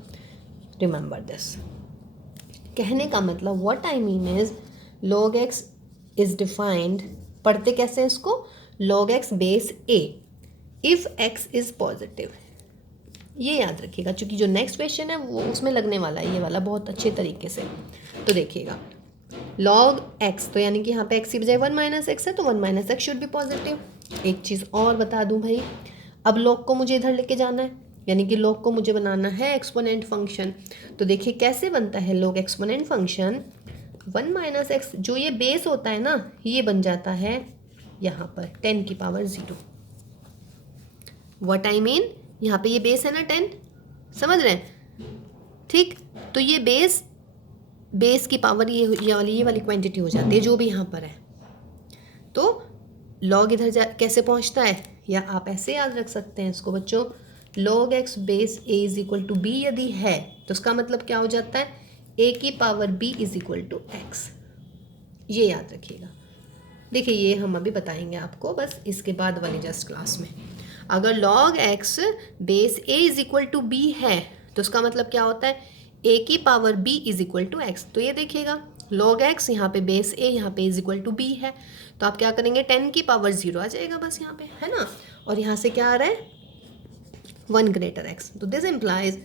रिमेंबर दिस। कहने का मतलब what I mean is log x is defined, पढ़ते कैसे हैं इसको, log x base a if x is positive. ये याद रखिएगा, क्योंकि जो नेक्स्ट क्वेश्चन है वो उसमें लगने वाला है ये वाला बहुत अच्छे तरीके से। तो देखिएगा log x, तो यानी कि यहाँ पे x की बजाय 1 - x है, तो 1 - x शुड बी पॉजिटिव। एक चीज़ और बता दूं भाई, अब log को मुझे इधर लेके जाना है, यानी कि log को मुझे बनाना है एक्सपोनेंट फंक्शन। तो देखिए कैसे बनता है log एक्सपोनेंट फंक्शन, 1 - x जो ये बेस होता है ना, ये बन जाता है यहाँ पर 10⁻⁴। व्हाट आई मीन, यहाँ पे ये बेस है ना 10, समझ रहे हैं, ठीक। तो ये बेस की पावर ये वाली क्वांटिटी हो जाती है जो भी यहाँ पर है। तो log इधर कैसे पहुँचता है, या आप ऐसे याद रख सकते हैं इसको बच्चों, log x base a is equal to b यदि है, तो उसका मतलब क्या हो जाता है, a की power b is equal to x। ये याद रखिएगा। देखिए ये हम अभी बताएंगे आपको बस इसके बाद वाली जस्ट क्लास में। अगर log x base a is equal to b है, तो उसका मतलब क्या होता है, a की power b is equal to x। तो ये देखिएगा log x यहाँ पे बेस a, यहाँ पे इज इक्वल टू b है, तो आप क्या करेंगे, 10 की पावर 0 आ जाएगा बस यहाँ पे, है ना। और यहाँ से क्या आ रहा है, 1 ग्रेटर x, तो this implies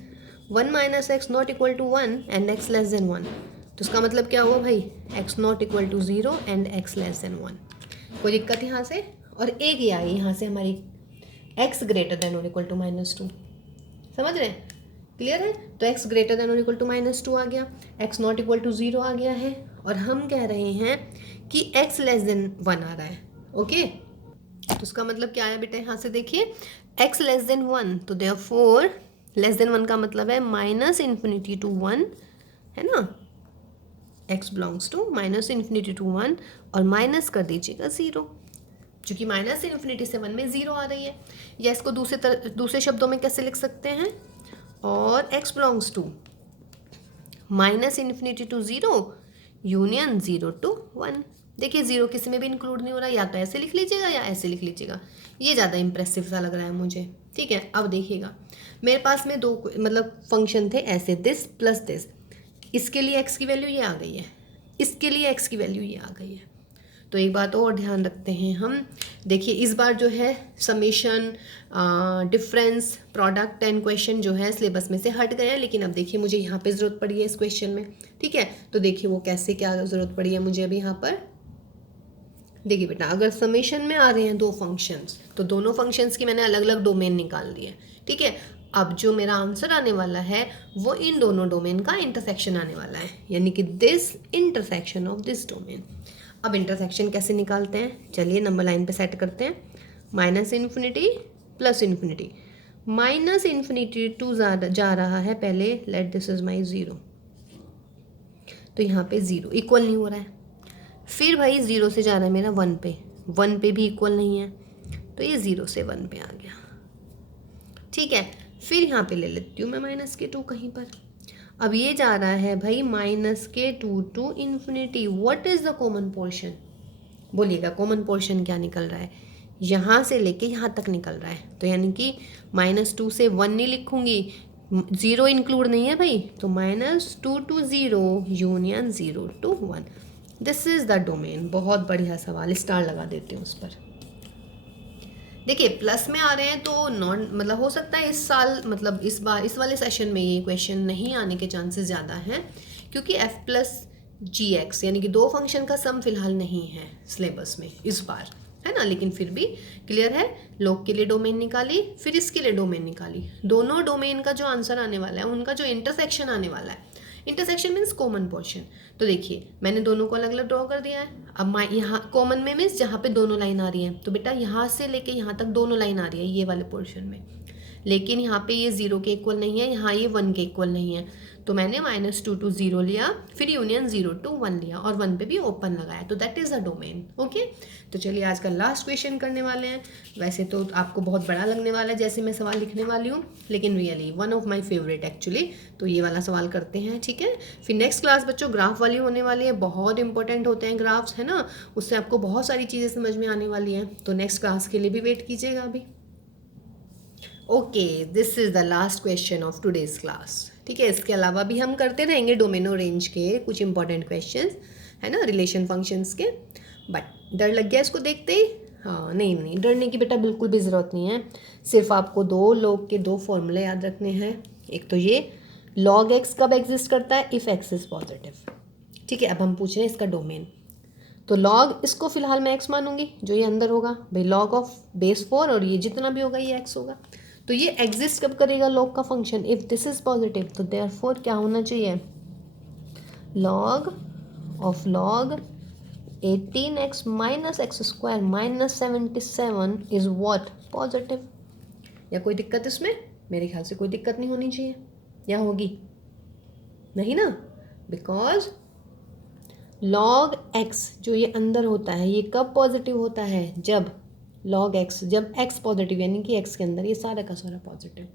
1 - x not equal to 1 and x less than 1। तो उसका मतलब क्या हुआ भाई, x not equal to 0 and x less than 1। कोई दिक्कत यहाँ से, और एक ही आई यहाँ से हमारी x ग्रेटर देन और इक्वल टू -2, समझ रहे हैं, क्लियर है। तो x ग्रेटर देन और इक्वल टू -2 आ गया, x नॉट इक्वल टू 0 आ गया है, और हम कह रहे हैं कि x लेस देन 1 आ रहा है। ओके, तो उसका मतलब क्या आया बेटा, यहाँ से देखिए x लेस देन 1, तो देयरफॉर लेस देन 1 का मतलब है -∞ टू 1, है ना, x बिलोंग्स टू -∞ टू 1, और माइनस कर दीजिएगा 0, क्योंकि -∞ से 1 में 0 आ रही है। या इसको दूसरे शब्दों में कैसे लिख सकते हैं, और x belongs to -∞ to 0 union 0 to 1। देखिए 0 किसी में भी इंक्लूड नहीं हो रहा, या तो ऐसे लिख लीजिएगा या ऐसे लिख लीजिएगा, ये ज़्यादा इंप्रेसिव सा लग रहा है मुझे, ठीक है। अब देखिएगा मेरे पास में दो मतलब फंक्शन थे ऐसे, दिस प्लस दिस, इसके लिए x की वैल्यू ये आ गई है, इसके लिए x की वैल्यू ये आ गई है। तो एक बात और ध्यान रखते हैं हम, देखिए इस बार जो है summation, difference, product and question जो है सिलेबस में से हट गए हैं, लेकिन अब देखिए मुझे यहाँ पे ज़रूरत पड़ी है इस क्वेश्चन में, ठीक है। तो देखिए वो कैसे, क्या ज़रूरत पड़ी है मुझे अभी यहाँ पर, देखिए बेटा अगर समेशन में आ रहे हैं दो फंक्शंस, तो दोनों फंक्शंस की मैंने अलग अलग डोमेन निकाल दिए, ठीक है। अब जो मेरा आंसर आने वाला है वो इन दोनों डोमेन का इंटरसेक्शन आने वाला है, यानी कि this intersection of this domain. अब इंटरसेक्शन कैसे निकालते हैं, चलिए नंबर लाइन पे सेट करते हैं, -∞ +∞, -∞ टू जा रहा है पहले, लेट दिस इज माई 0, तो यहाँ पे 0 इक्वल नहीं हो रहा है। फिर भाई 0 से जा रहा है मेरा 1 पे, 1 पे भी इक्वल नहीं है, तो ये 0 से 1 पे आ गया। ठीक है, फिर यहाँ पे ले लेती हूँ मैं -2 कहीं पर। अब ये जा रहा है भाई -2 to infinity. What is the common portion? बोलिएगा कॉमन पोर्शन क्या निकल रहा है? यहाँ से लेके यहाँ तक निकल रहा है, तो यानी कि -2 से 1 नहीं लिखूंगी, 0 इंक्लूड नहीं है भाई, तो -2 to 0 union 0 to 1। This is the domain. बहुत बढ़िया सवाल, स्टार लगा देते हैं उस पर। देखिए प्लस में आ रहे हैं तो नॉन मतलब हो सकता है इस साल मतलब इस बार इस वाले सेशन में ये क्वेश्चन नहीं आने के चांसेस ज़्यादा हैं, क्योंकि f+gx यानी कि 2 फंक्शन का सम फिलहाल नहीं है सिलेबस में इस बार, है ना। लेकिन फिर भी क्लियर है, लॉग के लिए डोमेन निकाली, फिर इसके लिए डोमेन निकाली। दोनों डोमेन का जो आंसर आने वाला है उनका जो इंटरसेक्शन आने वाला है, इंटरसेक्शन मीन्स कॉमन पोर्शन। तो देखिए मैंने दोनों को अलग अलग ड्रॉ कर दिया है। अब यहाँ कॉमन में मीन्स जहाँ पे दोनों लाइन आ रही हैं, तो बेटा यहाँ से लेके यहाँ तक दोनों लाइन आ रही है ये वाले पोर्शन में, लेकिन यहाँ पे ये 0 के इक्वल नहीं है, यहाँ ये 1 के इक्वल नहीं है, तो मैंने -2 टू 0 लिया, फिर यूनियन 0 टू 1 लिया और 1 पे भी ओपन लगाया, तो that is a domain. Okay, तो चलिए आज का लास्ट क्वेश्चन करने वाले हैं। वैसे तो आपको बहुत बड़ा लगने वाला है जैसे मैं सवाल लिखने वाली हूँ, लेकिन really one of my favourite actually. तो ये वाला सवाल करते हैं, ठीक है। फिर नेक्स्ट क्लास बच्चों ग्राफ वाली होने वाली है, बहुत इंपॉर्टेंट होते हैं ग्राफ्स, है ना, उससे आपको बहुत सारी चीज़ें समझ में आने वाली हैं। तो नेक्स्ट क्लास के लिए भी वेट कीजिएगा अभी। Okay, this is the last question of today's class, ठीक है। इसके अलावा भी हम करते रहेंगे डोमेन और रेंज के कुछ इंपॉर्टेंट क्वेश्चंस, है ना, रिलेशन फंक्शंस के। बट डर लग गया इसको देखते ही? हाँ, नहीं डरने की बेटा बिल्कुल भी ज़रूरत नहीं है। सिर्फ आपको 2 लॉग के 2 फॉर्मूले याद रखने हैं। एक तो ये log x कब एग्जिस्ट करता है? इफ़ x इज़ पॉजिटिव, ठीक है। अब हम पूछ रहे हैं इसका डोमेन, तो log इसको फिलहाल मैं x मानूंगी, जो ये अंदर होगा भाई log ऑफ बेस 4, और ये जितना भी होगा ये x होगा। तो ये एग्जिस्ट कब करेगा log का function? If this is positive, तो देयरफॉर क्या होना चाहिए? log of log 18x minus x square minus 77 is what? Positive. या कोई दिक्कत इसमें? मेरे ख्याल से कोई दिक्कत नहीं होनी चाहिए, या होगी? नहीं ना, बिकॉज log x जो ये अंदर होता है ये कब पॉजिटिव होता है? जब log x, जब x पॉजिटिव यानी कि x के अंदर ये सारा का सारा पॉजिटिव।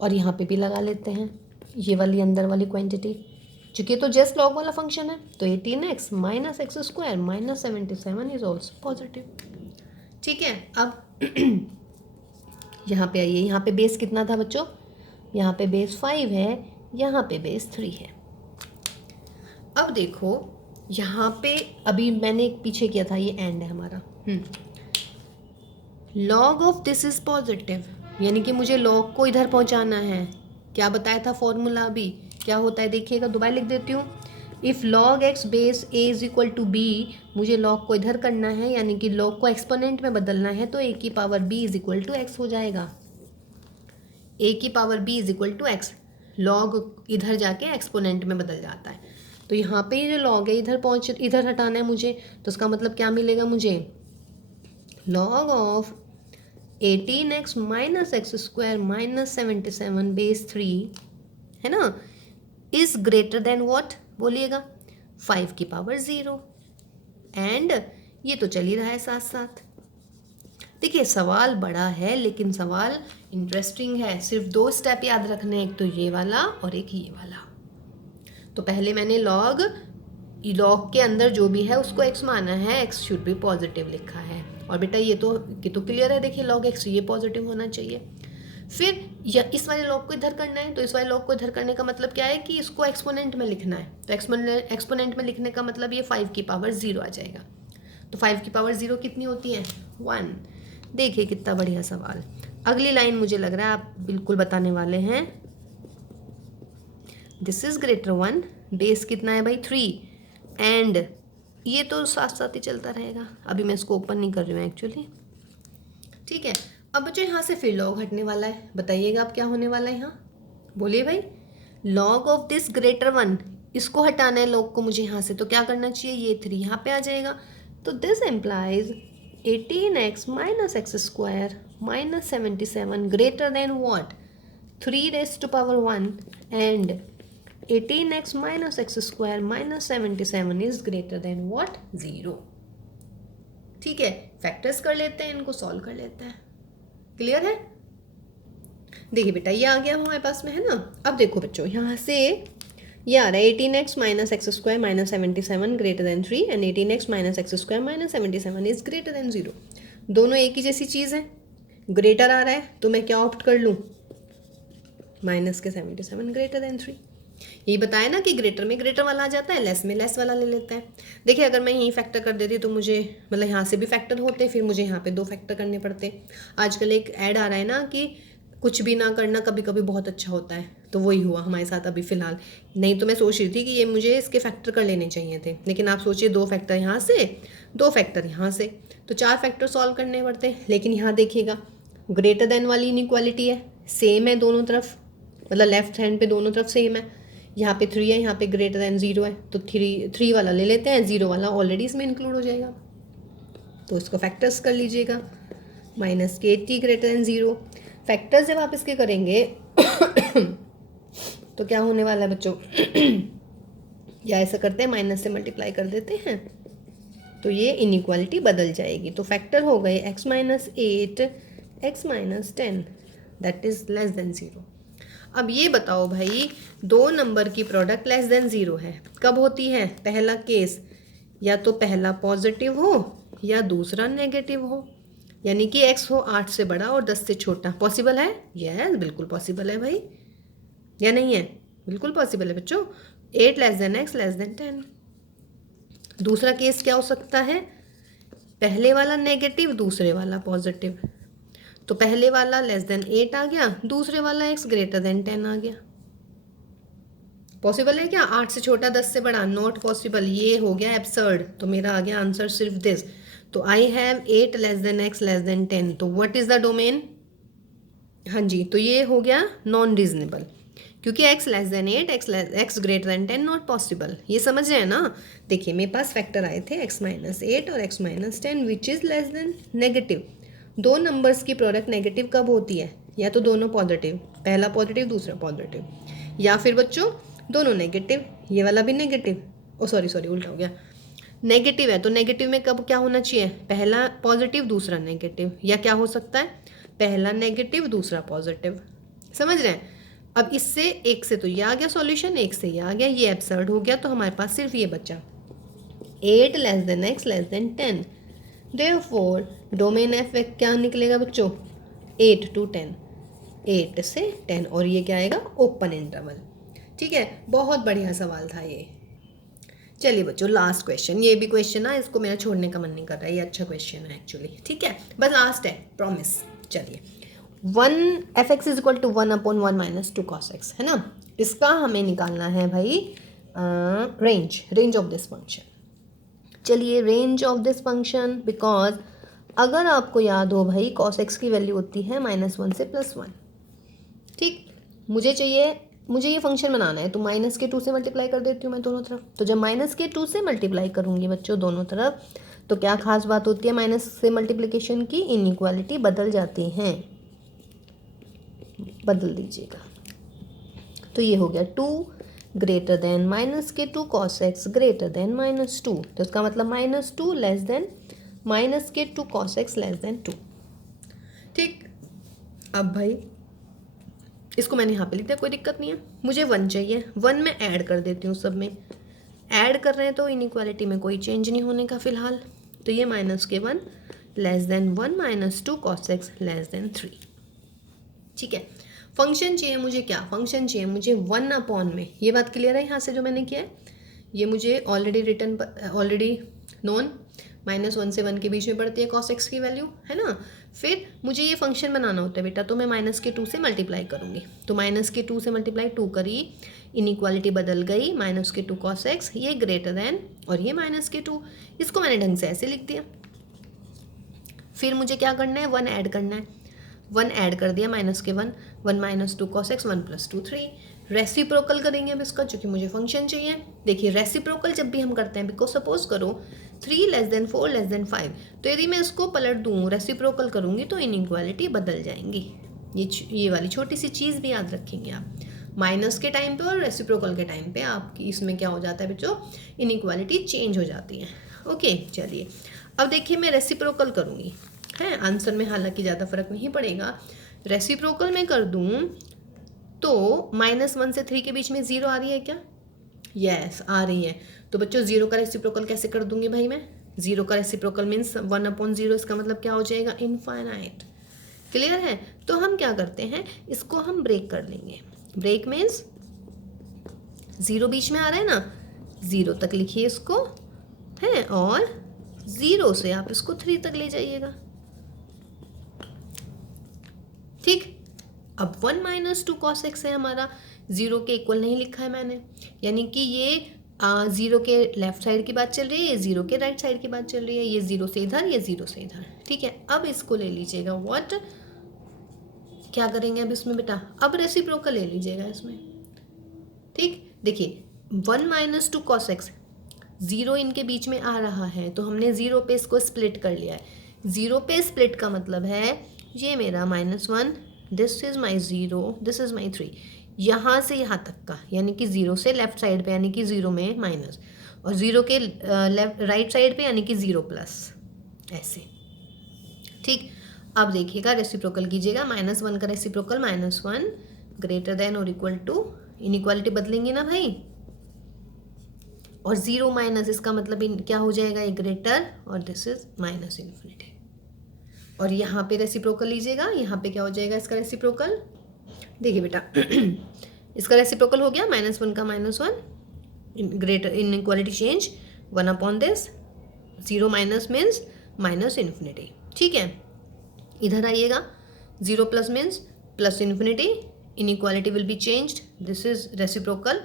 और यहाँ पे भी लगा लेते हैं ये वाली अंदर वाली क्वांटिटी, चूँकि तो जस्ट log वाला फंक्शन है, तो 18x minus x square minus 77 is also positive, ठीक है। अब यहाँ पे आइए, यहाँ पे बेस कितना था बच्चों? यहाँ पे बेस 5 है, यहाँ पे बेस 3 है। अब देखो यहाँ पे अभी मैंने एक पीछे किया था, ये एंड है हमारा। log of this is positive, यानी कि मुझे log को इधर पहुँचाना है। क्या बताया था फॉर्मूला? अभी क्या होता है देखिएगा, दोबारा लिख देती हूँ। If log x base a is equal to b, मुझे log को इधर करना है, यानी कि log को एक्सपोनेंट में बदलना है, तो a की power b is equal to x हो जाएगा। a की power b is equal to x, log इधर जाके एक्सपोनेंट में बदल जाता है। तो यहाँ पे जो log है इधर हटाना है मुझे, तो उसका मतलब क्या मिलेगा मुझे? log of 18x minus x square minus 77 base 3, है ना, इज ग्रेटर देन व्हाट? बोलिएगा 5 की पावर 0। एंड ये तो चल ही रहा है साथ साथ। देखिए सवाल बड़ा है लेकिन सवाल इंटरेस्टिंग है। सिर्फ 2 स्टेप याद रखने हैं, एक तो ये वाला और एक ये वाला। तो पहले मैंने log के अंदर जो भी है उसको x माना है, x शुड बी पॉजिटिव लिखा है। और बेटा ये तो क्लियर है, देखिए log x ये पॉजिटिव होना चाहिए। फिर इस वाले log को इधर करना है, तो इस वाले log को इधर करने का मतलब क्या है कि इसको एक्सपोनेंट में लिखना है। तो एक्सपोनेंट में लिखने का मतलब ये 5 की पावर 0 आ जाएगा। तो 5 की पावर 0 कितनी होती है? 1। देखिए कितना बढ़िया सवाल। अगली लाइन मुझे लग रहा है आप बिल्कुल बताने वाले हैं। दिस इज ग्रेटर 1, बेस कितना है भाई? 3, एंड ये तो साथ साथ ही चलता रहेगा। अभी मैं इसको ओपन नहीं कर रही हूँ एक्चुअली, ठीक है। अब बच्चों यहाँ से फिर log हटने वाला है, बताइएगा अब क्या होने वाला है यहाँ? बोलिए भाई। log ऑफ दिस ग्रेटर 1, इसको हटाना है log को मुझे यहाँ से, तो क्या करना चाहिए? ये 3 यहाँ पे आ जाएगा। तो this implies 18x minus x square minus 77 greater than what? 3 raised to power 1, and 18x minus x square minus 77 is greater than what? 0. ठीक है, फैक्टर्स कर लेते हैं, इनको सॉल्व कर लेते हैं। क्लियर है? देखिए बेटा ये आ गया हमारे पास में, है ना। अब देखो बच्चों यहाँ से ये आ रहा है 18x minus x square minus 77 greater than 3 and 18x minus x square minus 77 is greater than 0। दोनों एक ही जैसी चीज़ है, ग्रेटर आ रहा है तो मैं क्या ऑप्ट कर लूँ, माइनस के 77 ग्रेटर देन 3। यही बताया ना कि ग्रेटर में ग्रेटर वाला आ जाता है, लेस में लेस वाला ले लेते हैं। देखिए अगर मैं यहीं फैक्टर कर देती तो मुझे मतलब यहाँ से भी फैक्टर होते, फिर मुझे यहाँ पे 2 फैक्टर करने पड़ते। आजकल एक ऐड आ रहा है ना कि कुछ भी ना करना कभी कभी बहुत अच्छा होता है, तो वही हुआ हमारे साथ अभी फ़िलहाल। नहीं तो मैं सोच रही थी कि ये मुझे इसके फैक्टर कर लेने चाहिए थे, लेकिन आप सोचिए 2 फैक्टर यहाँ से 2 फैक्टर यहाँ से, तो 4 फैक्टर सॉल्व करने पड़ते। लेकिन यहाँ देखिएगा ग्रेटर देन वाली इनइक्वालिटी है, सेम है दोनों तरफ, मतलब लेफ्ट हैंड पे दोनों तरफ सेम है। यहाँ पे 3 है, यहाँ पे ग्रेटर देन 0 है, तो 3 वाला ले लेते हैं, 0 वाला ऑलरेडी इसमें इंक्लूड हो जाएगा, तो इसको फैक्टर्स कर लीजिएगा। माइनस के 80 ग्रेटर देन 0, फैक्टर्स जब आप इसके करेंगे तो क्या होने वाला है बच्चों या ऐसा करते हैं माइनस से मल्टीप्लाई कर देते हैं, तो ये इनइक्वालिटी बदल जाएगी। तो फैक्टर हो गए x minus 8 x minus 10 that is less than 0। अब ये बताओ भाई, 2 नंबर की प्रोडक्ट लेस देन 0 है, कब होती है? पहला केस या तो पहला पॉजिटिव हो या दूसरा नेगेटिव हो, यानी कि x हो 8 से बड़ा और 10 से छोटा। पॉसिबल है? यस बिल्कुल पॉसिबल है भाई, या नहीं है? बिल्कुल पॉसिबल है बच्चों। 8 less than x less then 10। दूसरा केस क्या हो सकता है? पहले वाला नेगेटिव, दूसरे वाला पॉजिटिव, तो पहले वाला लेस देन 8 आ गया, दूसरे वाला x ग्रेटर देन 10 आ गया। पॉसिबल है क्या? 8 से छोटा 10 से बड़ा, नॉट पॉसिबल, ये हो गया एब्सर्ड। तो मेरा आ गया आंसर सिर्फ दिस। तो I have 8 less than x less then 10, तो व्हाट इज द डोमेन? हाँ जी, तो ये हो गया नॉन रीजनेबल, क्योंकि x less then 8 x greater then 10 not possible. ये समझ रहे हैं ना? देखिए मेरे पास फैक्टर आए थे x माइनस 8 और x minus 10 which is less than negative. 2 numbers की प्रोडक्ट नेगेटिव कब होती है? या तो दोनों पॉजिटिव, पहला पॉजिटिव दूसरा पॉजिटिव, या फिर बच्चों दोनों नेगेटिव, ये वाला भी नेगेटिव, ओ सॉरी उल्टा हो गया, नेगेटिव है तो नेगेटिव में कब क्या होना चाहिए? पहला पॉजिटिव दूसरा नेगेटिव, या क्या हो सकता है? पहला नेगेटिव दूसरा पॉजिटिव। समझ रहे हैं? अब इससे एक से तो ये आ गया सॉल्यूशन, एक से ये आ गया, ये एब्सर्ड हो गया, तो हमारे पास सिर्फ ये बचा 8 less than x less then 10। Therefore domain F क्या निकलेगा बच्चों? 8 to 10, 8 से 10, और ये क्या आएगा? Open interval. ठीक है, बहुत बढ़िया सवाल था ये। चलिए बच्चों लास्ट क्वेश्चन, ये भी क्वेश्चन ना इसको मेरा छोड़ने का मन नहीं कर रहा है, ये अच्छा क्वेश्चन है एक्चुअली। ठीक है, बस लास्ट है, प्रॉमिस। चलिए 1 fx is equal to 1/1 minus 2 cos x, है ना। इसका हमें निकालना है भाई रेंज ऑफ दिस फंक्शन। चलिए range of this function, because अगर आपको याद हो भाई cos x की वैल्यू होती है -1 से +1। ठीक, मुझे ये फंक्शन बनाना है, तो -2 से मल्टीप्लाई कर देती हूँ मैं दोनों तरफ। तो जब -2 से मल्टीप्लाई करूँगी बच्चों दोनों तरफ, तो क्या खास बात होती है माइनस से मल्टीप्लिकेशन की? इनइक्वालिटी बदल जाती हैं, बदल दीजिएगा। तो ये हो गया 2 greater than -2 cos x greater than -2, तो इसका मतलब -2 less than -2 cos x less then 2। ठीक, अब भाई इसको मैंने यहाँ पे लिख दिया, कोई दिक्कत नहीं है। मुझे 1 चाहिए, 1 में ऐड कर देती हूँ, सब में ऐड कर रहे हैं तो इनइक्वालिटी में कोई चेंज नहीं होने का फिलहाल। तो ये -1 less than 1 -2 cos x less then 3। ठीक है, फंक्शन चाहिए मुझे, क्या फंक्शन चाहिए मुझे? 1 में, ये बात क्लियर है यहाँ से जो मैंने किया है, ये मुझे ऑलरेडी नॉन -1 से 1 के बीच में पड़ती है cos x की वैल्यू, है ना। फिर मुझे ये फंक्शन बनाना होता है बेटा, तो मैं -2 से मल्टीप्लाई करूँगी, तो -2 से मल्टीप्लाई 2 करी, इनइक्वालिटी बदल गई, -2 cos x, ये ग्रेटर देन और ये -2, इसको मैंने ढंग से ऐसे लिख दिया। फिर मुझे क्या करना है? 1 ऐड करना है, 1 ऐड कर दिया, -1 1 -2 cos x 1 + 2 3। रेसिप्रोकल करेंगे अब इसका, क्योंकि मुझे फंक्शन चाहिए। देखिए रेसिप्रोकल जब भी हम करते हैं, बिकॉज सपोज करो 3 लेस देन 4 लेस देन 5, तो यदि मैं इसको पलट दूँ, रेसिप्रोकल करूँगी, तो इनइक्वालिटी बदल जाएंगी। ये वाली छोटी सी चीज़ भी याद रखेंगे आप, माइनस के टाइम पे और रेसिप्रोकल के टाइम पे आपकी इसमें क्या हो जाता है बच्चों? इनइक्वालिटी चेंज हो जाती है। ओके चलिए, अब देखिए मैं रेसिप्रोकल करूँगी, है आंसर में हालांकि ज़्यादा फर्क नहीं पड़ेगा। रेसिप्रोकल में कर दूँ तो -1 से 3 के बीच में 0 आ रही है क्या? यस आ रही है। तो बच्चों 0 का रेसिप्रोकल कैसे कर दूंगी भाई मैं? 0 का रेसिप्रोकल मीन्स 1/0, इसका मतलब क्या हो जाएगा? इनफाइनाइट। क्लियर है? तो हम क्या करते हैं, इसको हम ब्रेक कर लेंगे। ब्रेक मीन्स 0 बीच में आ रहा है ना, 0 तक लिखिए इसको, है, और 0 से आप इसको 3 तक ले जाइएगा। ठीक, अब 1 - 2 cos x है हमारा, 0 के इक्वल नहीं लिखा है मैंने, यानी कि ये 0 के लेफ्ट साइड की बात चल रही है, ये 0 के राइट साइड की बात चल रही है, ये 0 से इधर, ये 0 से इधर। ठीक है, अब इसको ले लीजिएगा, व्हाट क्या करेंगे अब इसमें बेटा? अब रेसिप्रोकल ले लीजिएगा इसमें। ठीक, देखिए 1 - 2 cos x, 0 इनके बीच में आ रहा है तो हमने 0 पे इसको स्प्लिट कर लिया है। 0 पे स्प्लिट का मतलब है ये मेरा -1, this is my 0, this is my 3, यहाँ से यहाँ तक का, यानी कि 0 से लेफ्ट साइड पे यानी कि 0 में माइनस, और 0 के लेफ्ट राइट साइड पे यानी कि 0 प्लस, ऐसे। ठीक, अब देखिएगा रेसिप्रोकल कीजिएगा, -1 का रेसिप्रोकल -1 ग्रेटर देन और इक्वल टू, इनइक्वालिटी बदलेंगे ना भाई, और 0 माइनस, इसका मतलब क्या हो जाएगा, ये ग्रेटर, और दिस इज -इन्फिनिटी। और यहाँ पे रेसिप्रोकल लीजिएगा, यहाँ पे क्या हो जाएगा इसका रेसिप्रोकल? देखिए बेटा इसका रेसिप्रोकल हो गया -1 का -1, greater inequality change 1/this, 0 minus means -infinity. ठीक है, इधर आइएगा, 0 plus means +infinity, inequality will be changed, this is reciprocal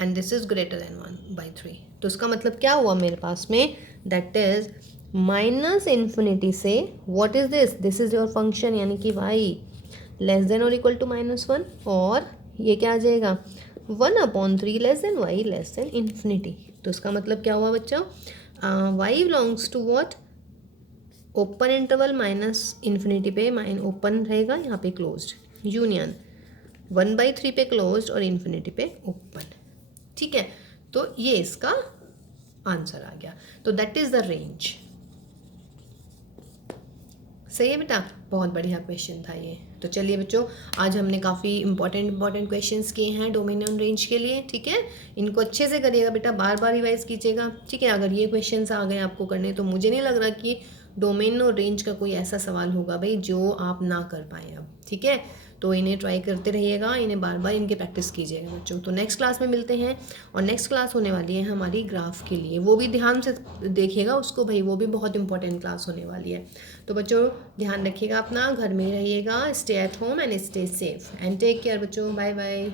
and this is greater then 1/3। तो इसका मतलब क्या हुआ मेरे पास में, दैट इज -इन्फिनिटी से what is this, this is your function यानी कि y लेस देन और इक्वल टू -1, और ये क्या आ जाएगा 1/3 less than y less than infinity. तो इसका मतलब क्या हुआ बच्चों, y belongs to what, open interval -infinity पे ओपन रहेगा, यहाँ पे क्लोज्ड, यूनियन 1/3 पे क्लोज्ड और इन्फिनिटी पे ओपन। ठीक है, तो ये इसका आंसर आ गया। तो दैट इज द रेंज। सही है बेटा, बहुत बढ़िया क्वेश्चन था ये। तो चलिए बच्चों, आज हमने काफ़ी इंपॉर्टेंट क्वेश्चंस किए हैं डोमेन और रेंज के लिए। ठीक है, इनको अच्छे से करिएगा बेटा, बार बार रिवाइज कीजिएगा। ठीक है, अगर ये क्वेश्चंस आ गए आपको करने, तो मुझे नहीं लग रहा कि डोमेन और रेंज का कोई ऐसा सवाल होगा भाई जो आप ना कर पाएँ अब। ठीक है, तो इन्हें ट्राई करते रहिएगा, इन्हें बार बार इनके प्रैक्टिस कीजिएगा बच्चों। तो नेक्स्ट क्लास में मिलते हैं, और नेक्स्ट क्लास होने वाली है हमारी ग्राफ के लिए, वो भी ध्यान से देखिएगा उसको भाई, वो भी बहुत इंपॉर्टेंट क्लास होने वाली है। तो बच्चों ध्यान रखिएगा अपना, घर में रहिएगा, stay at home and stay safe and take care बच्चों, बाय बाय।